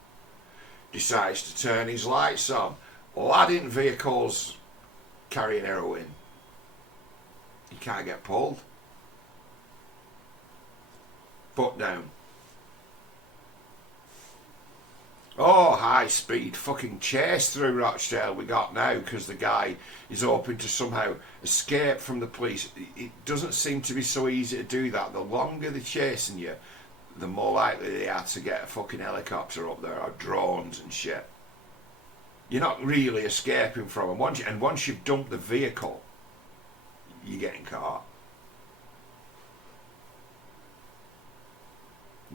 Decides to turn his lights on. Lad in vehicles carrying heroin. You can't get pulled. Foot down. Oh, high speed fucking chase through Rochdale we got now because the guy is hoping to somehow escape from the police. It doesn't seem to be so easy to do that. The longer they're chasing you, the more likely they are to get a fucking helicopter up there or drones and shit. You're not really escaping from them. Once you've dumped the vehicle, you're getting caught.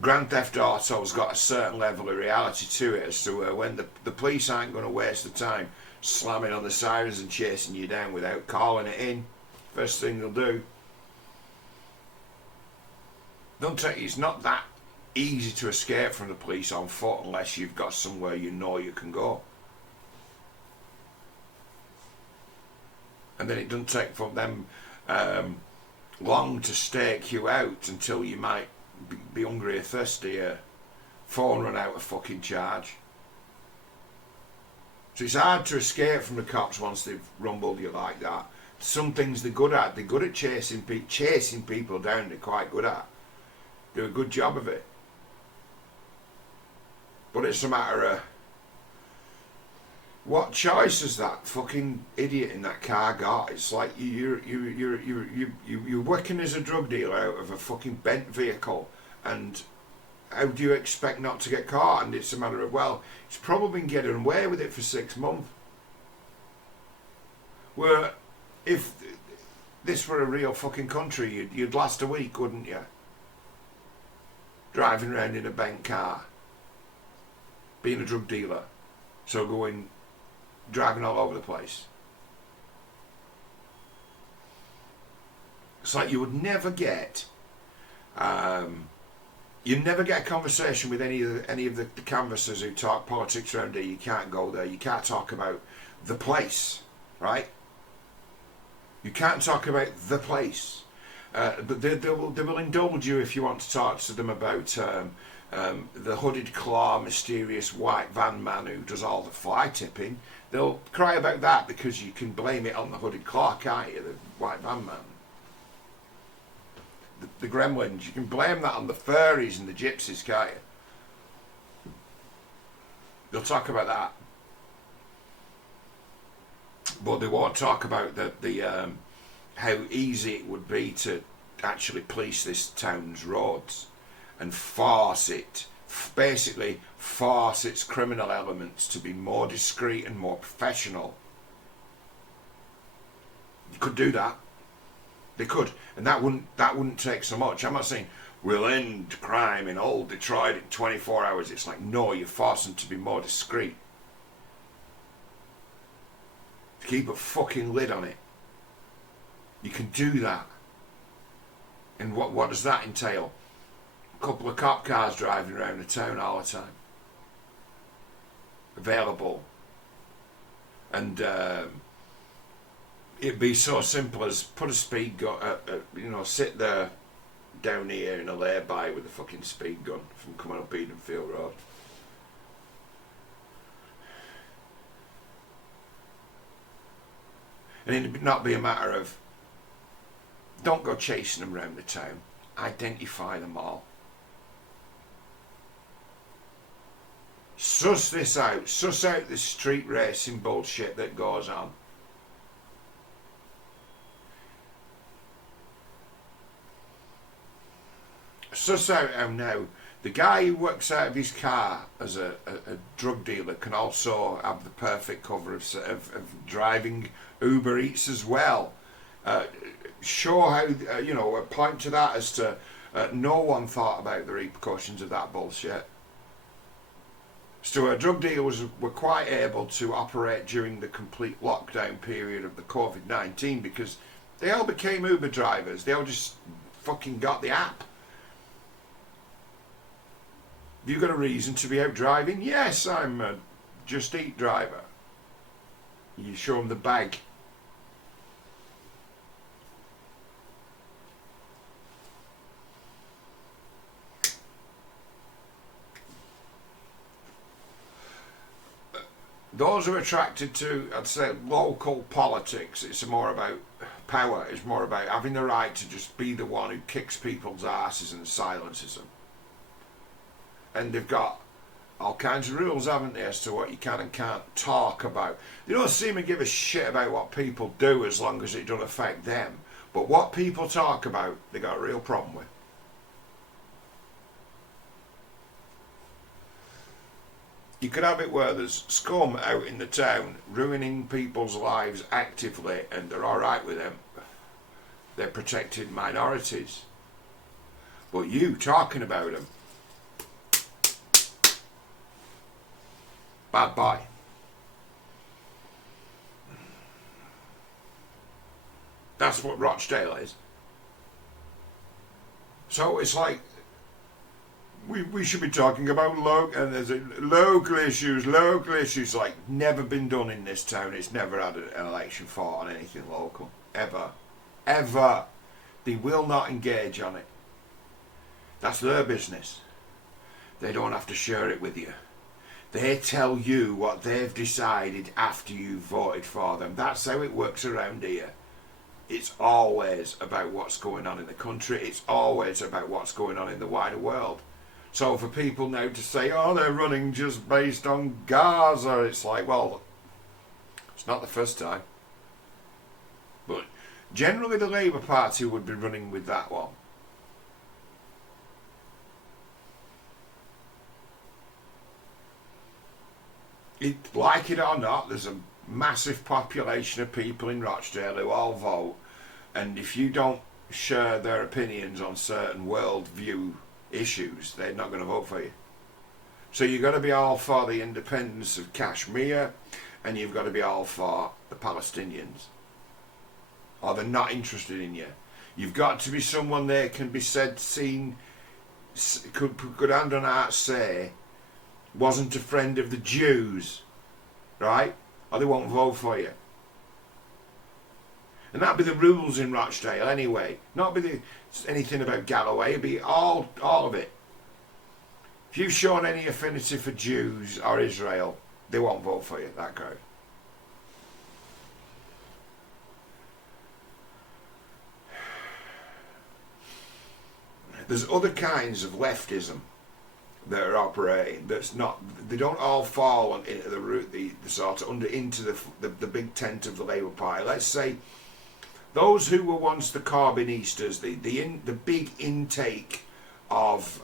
Grand Theft Auto's got a certain level of reality to it as to when the police aren't going to waste the time slamming on the sirens and chasing you down without calling it in. First thing they'll do. It's not that easy to escape from the police on foot unless you've got somewhere you know you can go. And then it doesn't take from them long to stake you out until you might be hungry or thirsty, phone run out of fucking charge. So it's hard to escape from the cops once they've rumbled you like that. Some things they're good at. They're good at chasing people down. They're quite good at. Do a good job of it. But it's a matter of what choice has that fucking idiot in that car got? It's like you're working as a drug dealer out of a fucking bent vehicle, and how do you expect not to get caught? And it's a matter of, well, he's probably been getting away with it for 6 months. Where if this were a real fucking country, you'd last a week, wouldn't you? Driving around in a bent car, being a drug dealer, so driving all over the place. It's like you would never get, you'd never get a conversation with any of the canvassers who talk politics around here. You can't go there. You can't talk about the place, right? You can't talk about the place. But they will indulge you if you want to talk to them about the hooded claw, mysterious white van man who does all the fly tipping. They'll cry about that because you can blame it on the hooded claw, can't you? The white van man. The gremlins, you can blame that on the furries and the gypsies, can't you? They'll talk about that. But they won't talk about the how easy it would be to actually police this town's roads and force it, basically force its criminal elements to be more discreet and more professional. You could do that. They could, and that wouldn't take so much. I'm not saying we'll end crime in old Detroit in 24 hours. It's like, no, you force them to be more discreet. To keep a fucking lid on it. You can do that. And what does that entail? A couple of cop cars driving around the town all the time. Available. And it'd be so simple as put a speed gun, sit there down here in a lay-by with a fucking speed gun from coming up Edenfield Road. And it'd not be a matter of, don't go chasing them around the town. Identify them all. Suss this out. Suss out this street racing bullshit that goes on. Suss out how now the guy who works out of his car as a drug dealer can also have the perfect cover of driving Uber Eats as well. Show how, point to that as to no one thought about the repercussions of that bullshit. So drug dealers were quite able to operate during the complete lockdown period of the COVID-19 because they all became Uber drivers. They all just fucking got the app. Have you got a reason to be out driving? Yes, I'm a Just Eat driver. You show them the bag. Those who are attracted to, I'd say, local politics, it's more about power. It's more about having the right to just be the one who kicks people's asses and silences them. And they've got all kinds of rules, haven't they, as to what you can and can't talk about. They don't seem to give a shit about what people do as long as it doesn't affect them. But what people talk about, they got a real problem with. You could have it where there's scum out in the town ruining people's lives actively and they're alright with them. They're protected minorities. But you talking about them, bad boy. That's what Rochdale is. So it's like we should be talking about local issues, like never been done in this town. It's never had an election fought on anything local. Ever. They will not engage on it. That's their business. They don't have to share it with you. They tell you what they've decided after you voted for them. That's how it works around here. It's always about what's going on in the country. It's always about what's going on in the wider world. So for people now to say, oh, they're running just based on Gaza, it's like, well, it's not the first time. But generally the Labour Party would be running with that one. Like it or not, there's a massive population of people in Rochdale who all vote, and if you don't share their opinions on certain worldview issues, they're not going to vote for you. So you've got to be all for the independence of Kashmir, and you've got to be all for the Palestinians, or they're not interested in you. You've got to be someone there can be could hand on heart say wasn't a friend of the Jews, right? Or they won't vote for you. And that'd be the rules in Rochdale anyway. Not be anything about Galloway, it'd be all of it. If you've shown any affinity for Jews or Israel, they won't vote for you, that crowd. There's other kinds of leftism that are operating. That's not. They don't all fall into the sort of into the big tent of the Labour Party. Let's say those who were once the Corbynistas, the big intake of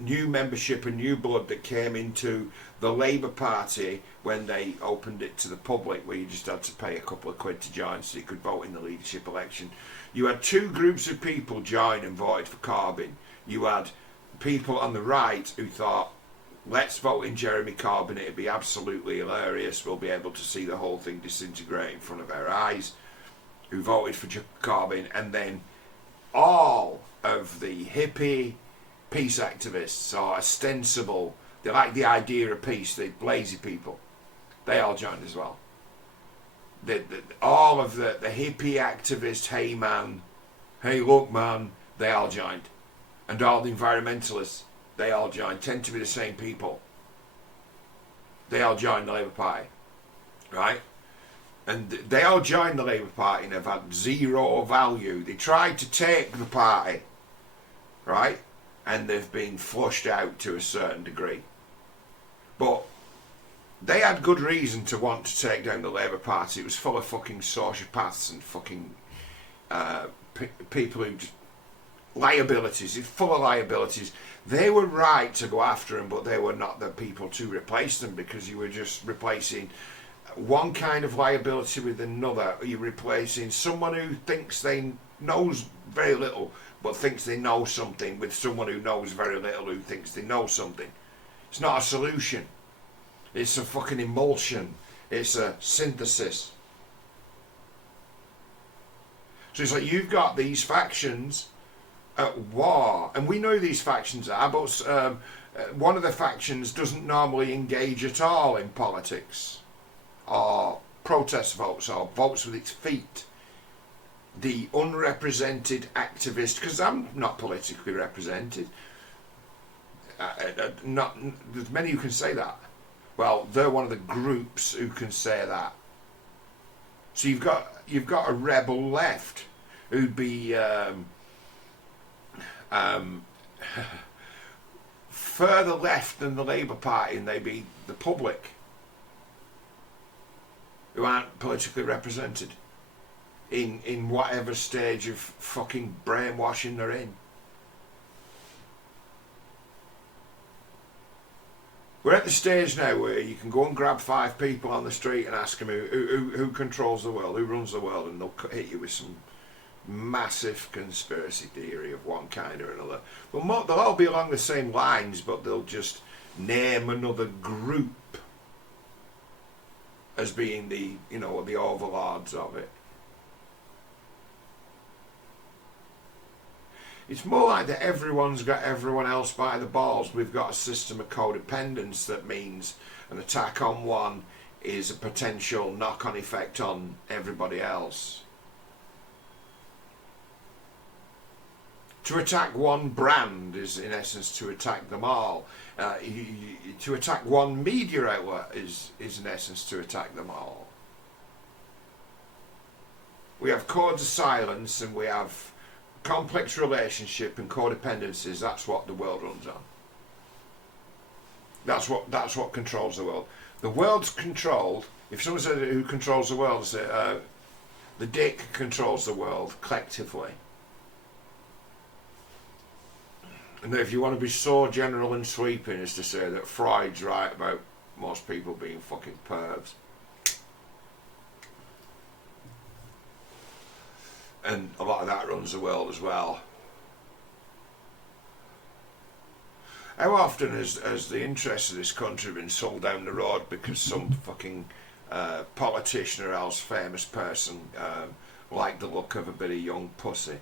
new membership and new blood that came into the Labour Party when they opened it to the public, where you just had to pay a couple of quid to join so you could vote in the leadership election. You had two groups of people join and voted for Corbyn. You had people on the right who thought, let's vote in Jeremy Corbyn, it'd be absolutely hilarious, we'll be able to see the whole thing disintegrate in front of our eyes, who voted for Corbyn. And then all of the hippie peace activists, or ostensible, they like the idea of peace, the lazy people, they all joined as well. All of the hippie activists, hey man, hey look man, they all joined. And all the environmentalists, they all joined, tend to be the same people. They all joined the Labour Party, right? And they all joined the Labour Party and have had zero value. They tried to take the party, right? And they've been flushed out to a certain degree. But they had good reason to want to take down the Labour Party. It was full of fucking sociopaths and fucking people who just... liabilities. It's full of liabilities. They were right to go after them, but they were not the people to replace them, because you were just replacing one kind of liability with another. You're replacing someone who thinks they knows very little but thinks they know something with someone who knows very little who thinks they know something. It's not a solution. It's a fucking emulsion. It's a synthesis. So it's like you've got these factions at war, and we know these factions are, but one of the factions doesn't normally engage at all in politics or protest votes or votes with its feet. The unrepresented activist, because I'm not politically represented, not there's many who can say that. Well, they're one of the groups who can say that. So you've got a rebel left who'd be further left than the Labour Party, and they'd be the public, who aren't politically represented in whatever stage of fucking brainwashing they're in. We're at the stage now where you can go and grab 5 people on the street and ask them who controls the world, who runs the world, and they'll hit you with some massive conspiracy theory of one kind or another. Well, they'll all be along the same lines, but they'll just name another group as being the overlords of it. It's more like that everyone's got everyone else by the balls. We've got a system of codependence that means an attack on one is a potential knock-on effect on everybody else. To attack one brand is in essence to attack them all. To attack one media outlet is in essence to attack them all. We have codes of silence, and we have complex relationship and codependencies. That's what the world runs on. That's what controls the world. The world's controlled. If someone said who controls the world, say the dick controls the world collectively. And if you want to be so general and sweeping as to say that Freud's right about most people being fucking pervs, and a lot of that runs the world as well. How often has the interests of this country been sold down the road because some fucking politician or else famous person liked the look of a bit of young pussy?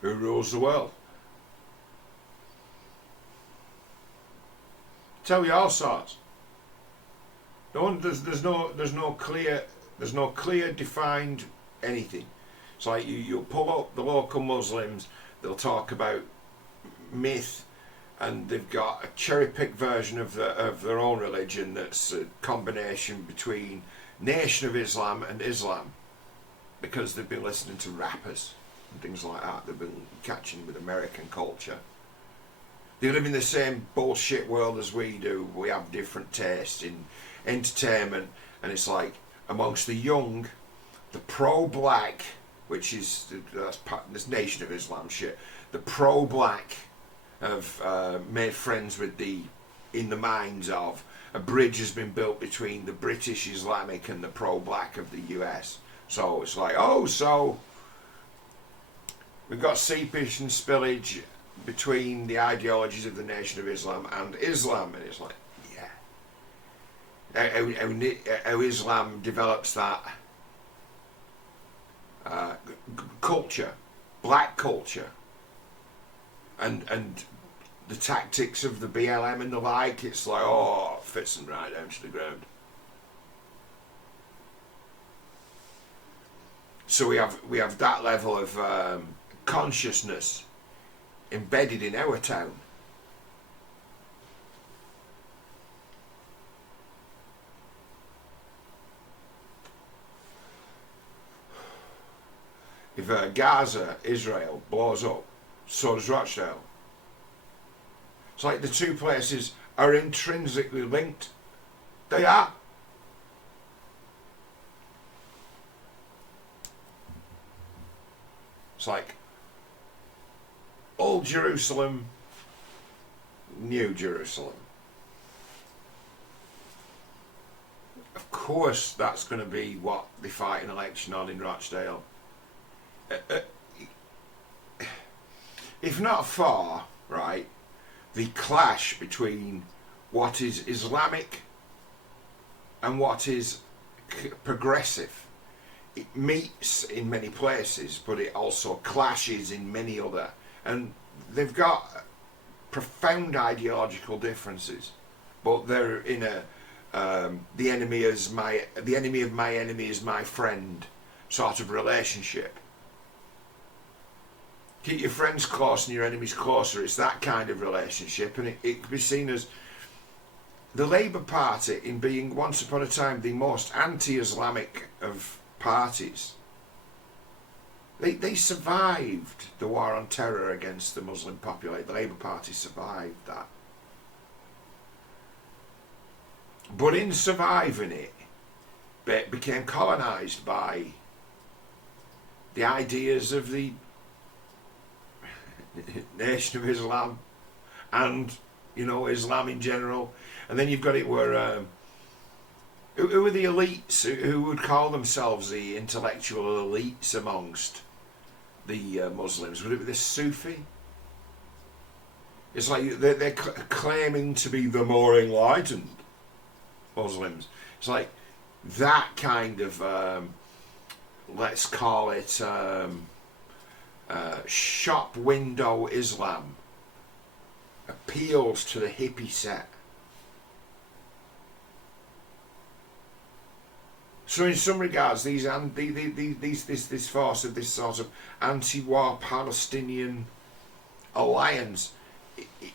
Who rules the world? Tell you all sorts. There's no clear defined anything. It's like you'll pull up the local Muslims, they'll talk about myth, and they've got a cherry-picked version of their own religion that's a combination between Nation of Islam and Islam, because they've been listening to rappers and things like that. They've been catching with American culture. They live in the same bullshit world as we do. We have different tastes in entertainment, and it's like amongst the young, the pro-black, which is this Nation of Islam shit. The pro-black have made friends with in the minds of, a bridge has been built between the British Islamic and the pro-black of the US. So it's like, oh, so we've got seepage and spillage between the ideologies of the Nation of Islam and Islam, and it's like, yeah, how Islam develops that culture, black culture, and the tactics of the BLM and the like. It's like, oh, fits them right down to the ground. So we have that level of consciousness embedded in our town. If Gaza, Israel, blows up, so does Rochdale. It's like the two places are intrinsically linked. They are. It's like Old Jerusalem, New Jerusalem. Of course, that's going to be what they fight an election on in Rochdale. If not far, right, the clash between what is Islamic and what is progressive. It meets in many places, but it also clashes in many other. And they've got profound ideological differences, but they're in a the enemy of my enemy is my friend sort of relationship. Keep your friends close and your enemies closer. It's that kind of relationship, and it could be seen as the Labour Party, in being once upon a time the most anti-Islamic of parties. They survived the war on terror against the Muslim population. The Labour Party survived that. But in surviving it became colonised by the ideas of the Nation of Islam and, Islam in general. And then you've got it where who are the elites who would call themselves the intellectual elites amongst the Muslims? Would it be the Sufi? It's like they're claiming to be the more enlightened Muslims. It's like that kind of let's call it shop window Islam appeals to the hippie set. So in some regards, this force of this sort of anti-war Palestinian alliance,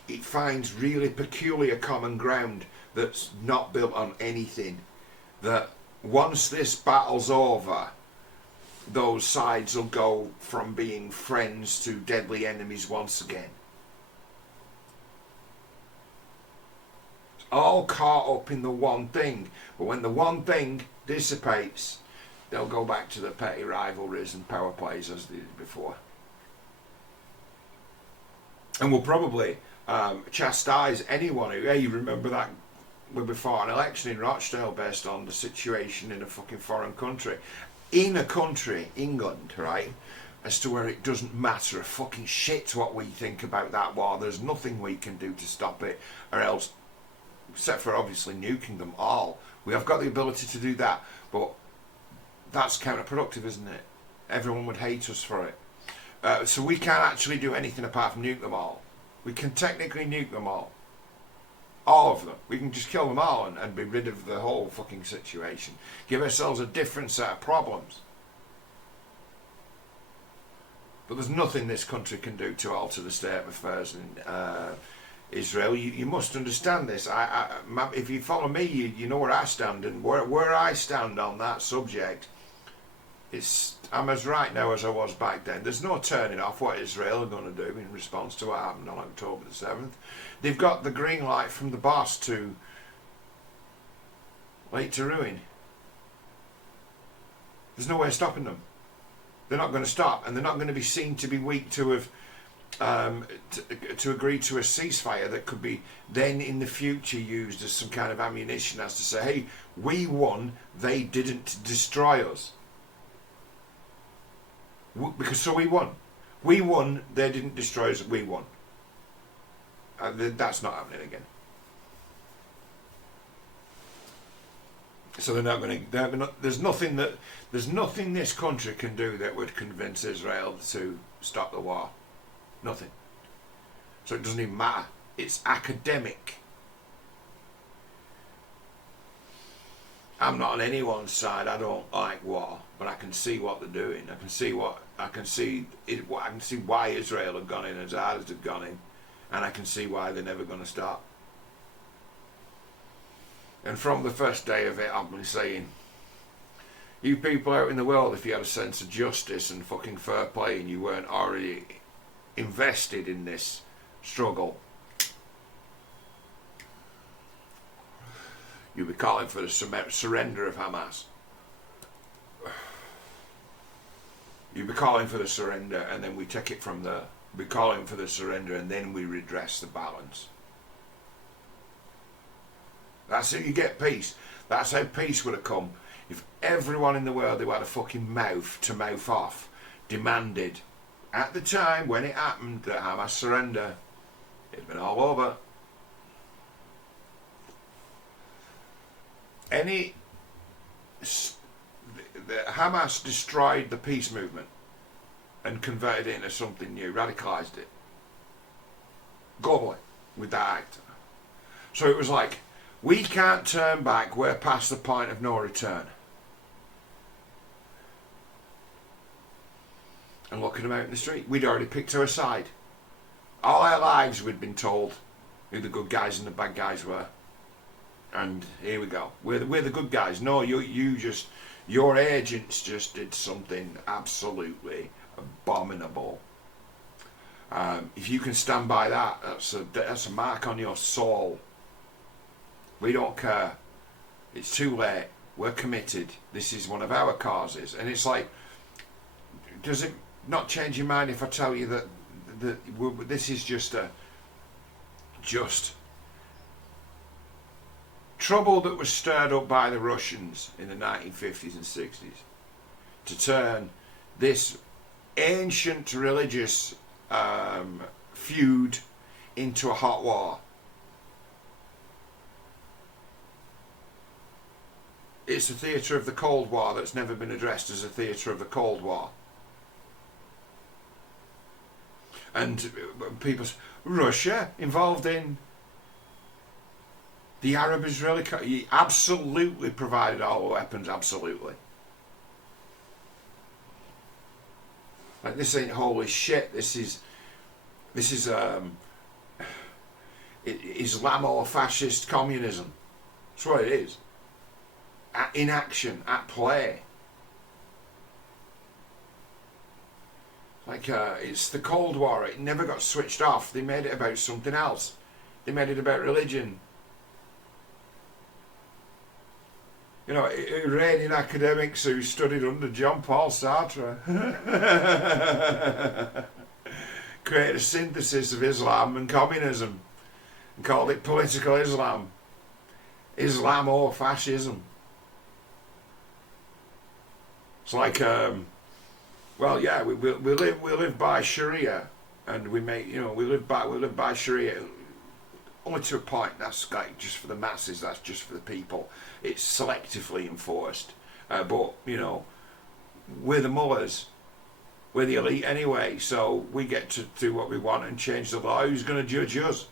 it finds really peculiar common ground that's not built on anything. That once this battle's over, those sides will go from being friends to deadly enemies once again. It's all caught up in the one thing, but when the one thing dissipates, they'll go back to the petty rivalries and power plays as they did before. And we'll probably chastise anyone who, hey, remember that we fought an election in Rochdale based on the situation in a fucking foreign country. In a country, England, right, as to where it doesn't matter a fucking shit what we think about that war. There's nothing we can do to stop it, or else, except for obviously nuking them all. We have got the ability to do that, but that's counterproductive, isn't it? Everyone would hate us for it. So we can't actually do anything apart from nuke them all. We can technically nuke them all. All of them. We can just kill them all and be rid of the whole fucking situation. Give ourselves a different set of problems. But there's nothing this country can do to alter the state of affairs in Israel. You must understand this. If you follow me, you know where I stand, and where I stand on that subject I'm as right now as I was back then. There's no turning off what Israel are going to do in response to what happened on October the 7th. They've got the green light from the boss to late to ruin. There's no way of stopping them. They're not going to stop, and they're not going to be seen to be weak to have to agree to a ceasefire that could be then in the future used as some kind of ammunition as to say, hey, we won, they didn't destroy us. Because so we won. We won, they didn't destroy us, we won. That's not happening again. So they're not going to. There's nothing this country can do that would convince Israel to stop the war. Nothing. So it doesn't even matter. It's academic. I'm not on anyone's side. I don't like war, but I can see what they're doing. I can see why Israel have gone in as hard as they've gone in, and I can see why they're never going to stop. And from the first day of it, I've been saying, you people out in the world, if you had a sense of justice and fucking fair play and you weren't already invested in this struggle, you'd be calling for the surrender of Hamas. You'd be calling for the surrender, and then we take it from there. We'd be calling for the surrender, and then we redress the balance. That's how you get peace. That's how peace would have come if everyone in the world who had a fucking mouth to mouth off demanded, at the time when it happened, that Hamas surrender. It'd been all over. Hamas destroyed the peace movement and converted it into something new, radicalised it globally with that act. So it was like, we can't turn back, we're past the point of no return. And looking them out in the street, we'd already picked our side. All our lives we'd been told who the good guys and the bad guys were. And here we go. We're the good guys. No, your agents just did something absolutely abominable. If you can stand by that, that's a mark on your soul. We don't care. It's too late. We're committed. This is one of our causes. And it's like, does it not change your mind if I tell you that this is just trouble that was stirred up by the Russians in the 1950s and 60s to turn this ancient religious feud into a hot war. It's a theatre of the Cold War that's never been addressed as a theatre of the Cold War. And people say, Russia involved in the Arab-Israeli... He absolutely provided all the weapons, absolutely. Like, this ain't holy shit, this is Islamo-fascist communism. That's what it is. In action, at play. Like, it's the Cold War. It never got switched off. They made it about something else. They made it about religion. You know, Iranian academics who studied under Jean-Paul Sartre created a synthesis of Islam and communism and called it political Islam. Islamo-fascism. It's like, well, yeah, we live by Sharia, and we live by Sharia only to a point. That's like just for the masses. That's just for the people. It's selectively enforced, but you know, we're the mullahs, we're the elite anyway. So we get to do what we want and change the law. Who's going to judge us?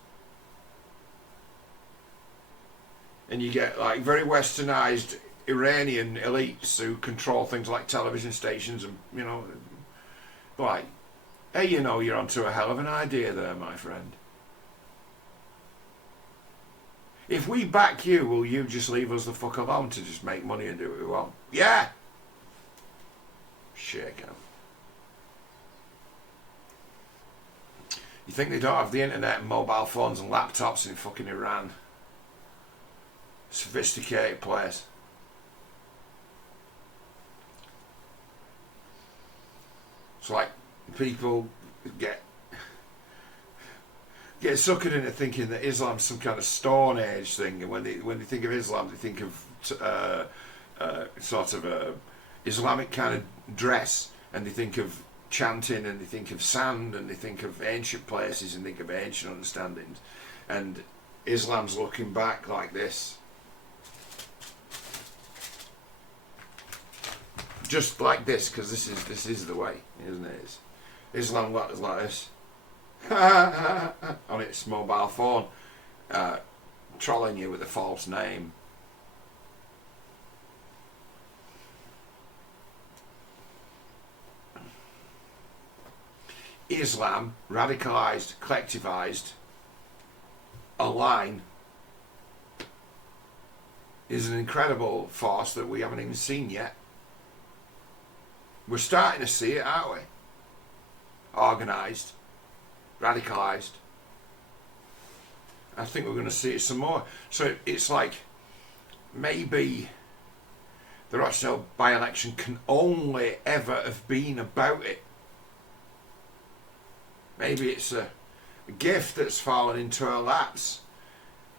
And you get like very westernized Iranian elites who control things like television stations, and you know, like, hey, you know, you're onto a hell of an idea there, my friend. If we back you, will you just leave us the fuck alone to just make money and do what we want? Yeah. Shake 'em. You think they don't have the internet and mobile phones and laptops in fucking Iran? Sophisticated place. It's like people get suckered into thinking that Islam's some kind of Stone Age thing, and when they think of Islam, they think of sort of a Islamic kind of dress, and they think of chanting, and they think of sand, and they think of ancient places, and think of ancient understandings, and Islam's looking back like this, just like this, because this is the way, isn't it? Islam is like this. On its mobile phone, trolling you with a false name. Islam, radicalized, collectivized, online, is an incredible force that we haven't even seen yet. We're starting to see it, aren't we? Organised, radicalised. I think we're going to see it some more. So it's like maybe the Rochdale by-election can only ever have been about it. Maybe it's a gift that's fallen into our laps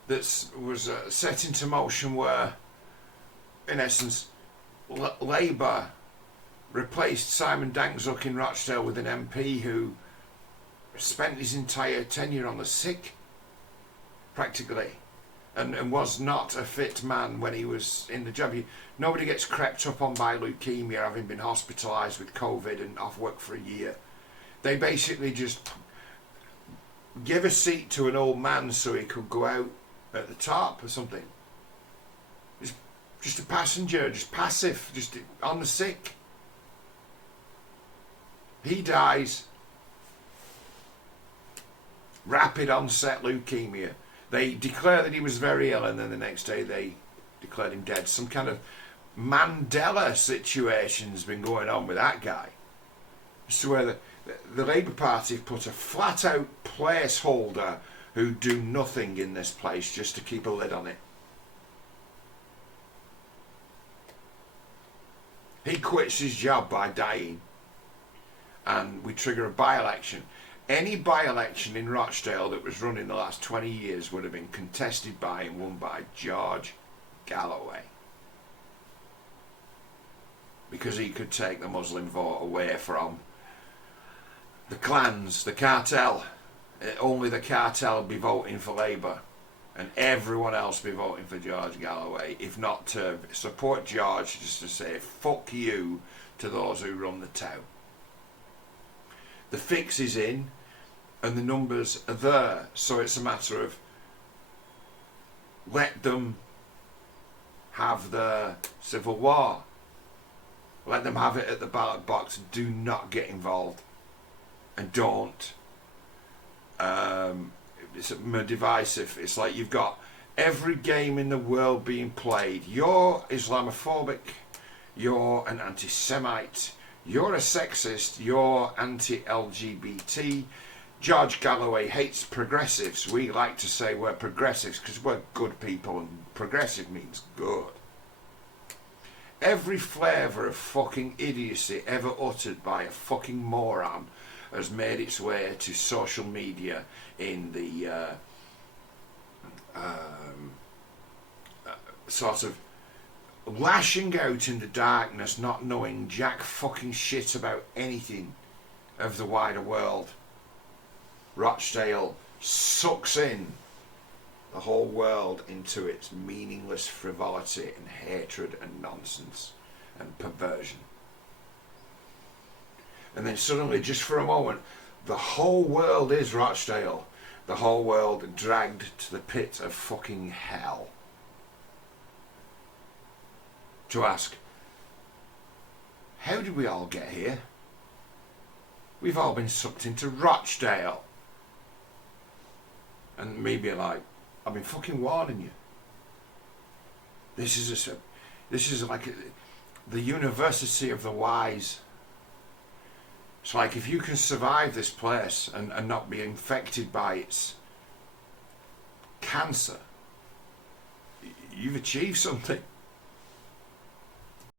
that was set into motion where, in essence, Labour replaced Simon Dankzuck in Rochdale with an MP who spent his entire tenure on the sick, practically, and was not a fit man when he was in the job. Nobody gets crept up on by leukemia having been hospitalised with COVID and off work for a year. They basically just give a seat to an old man so he could go out at the top or something. Just a passenger, just passive, just on the sick. He dies. Rapid onset leukemia. They declare that he was very ill, and then the next day they declared him dead. Some kind of Mandela situation's been going on with that guy. As to where the Labour Party have put a flat-out placeholder who do nothing in this place just to keep a lid on it. He quits his job by dying, and we trigger a by-election. Any by-election in Rochdale that was run in the last 20 years would have been contested by and won by George Galloway, because he could take the Muslim vote away from the clans, the cartel. Only the cartel would be voting for Labour, and everyone else be voting for George Galloway, if not to support George, just to say fuck you to those who run the town. The fix is in, and the numbers are there, so it's a matter of let them have the civil war. Let them have it at the ballot box. Do not get involved, and don't. It's divisive. It's like you've got every game in the world being played. You're Islamophobic, you're an anti-Semite, you're a sexist, you're anti-LGBT. George Galloway hates progressives. We like to say we're progressives because we're good people, and progressive means good. Every flavour of fucking idiocy ever uttered by a fucking moron has made its way to social media in the sort of lashing out in the darkness, not knowing jack fucking shit about anything of the wider world. Rochdale sucks in the whole world into its meaningless frivolity and hatred and nonsense and perversion. And then suddenly, just for a moment, the whole world is Rochdale. The whole world dragged to the pit of fucking hell. To ask, how did we all get here? We've all been sucked into Rochdale. And me being like, I've been fucking warning you. This is like the University of the Wise. It's like if you can survive this place and not be infected by its cancer, you've achieved something.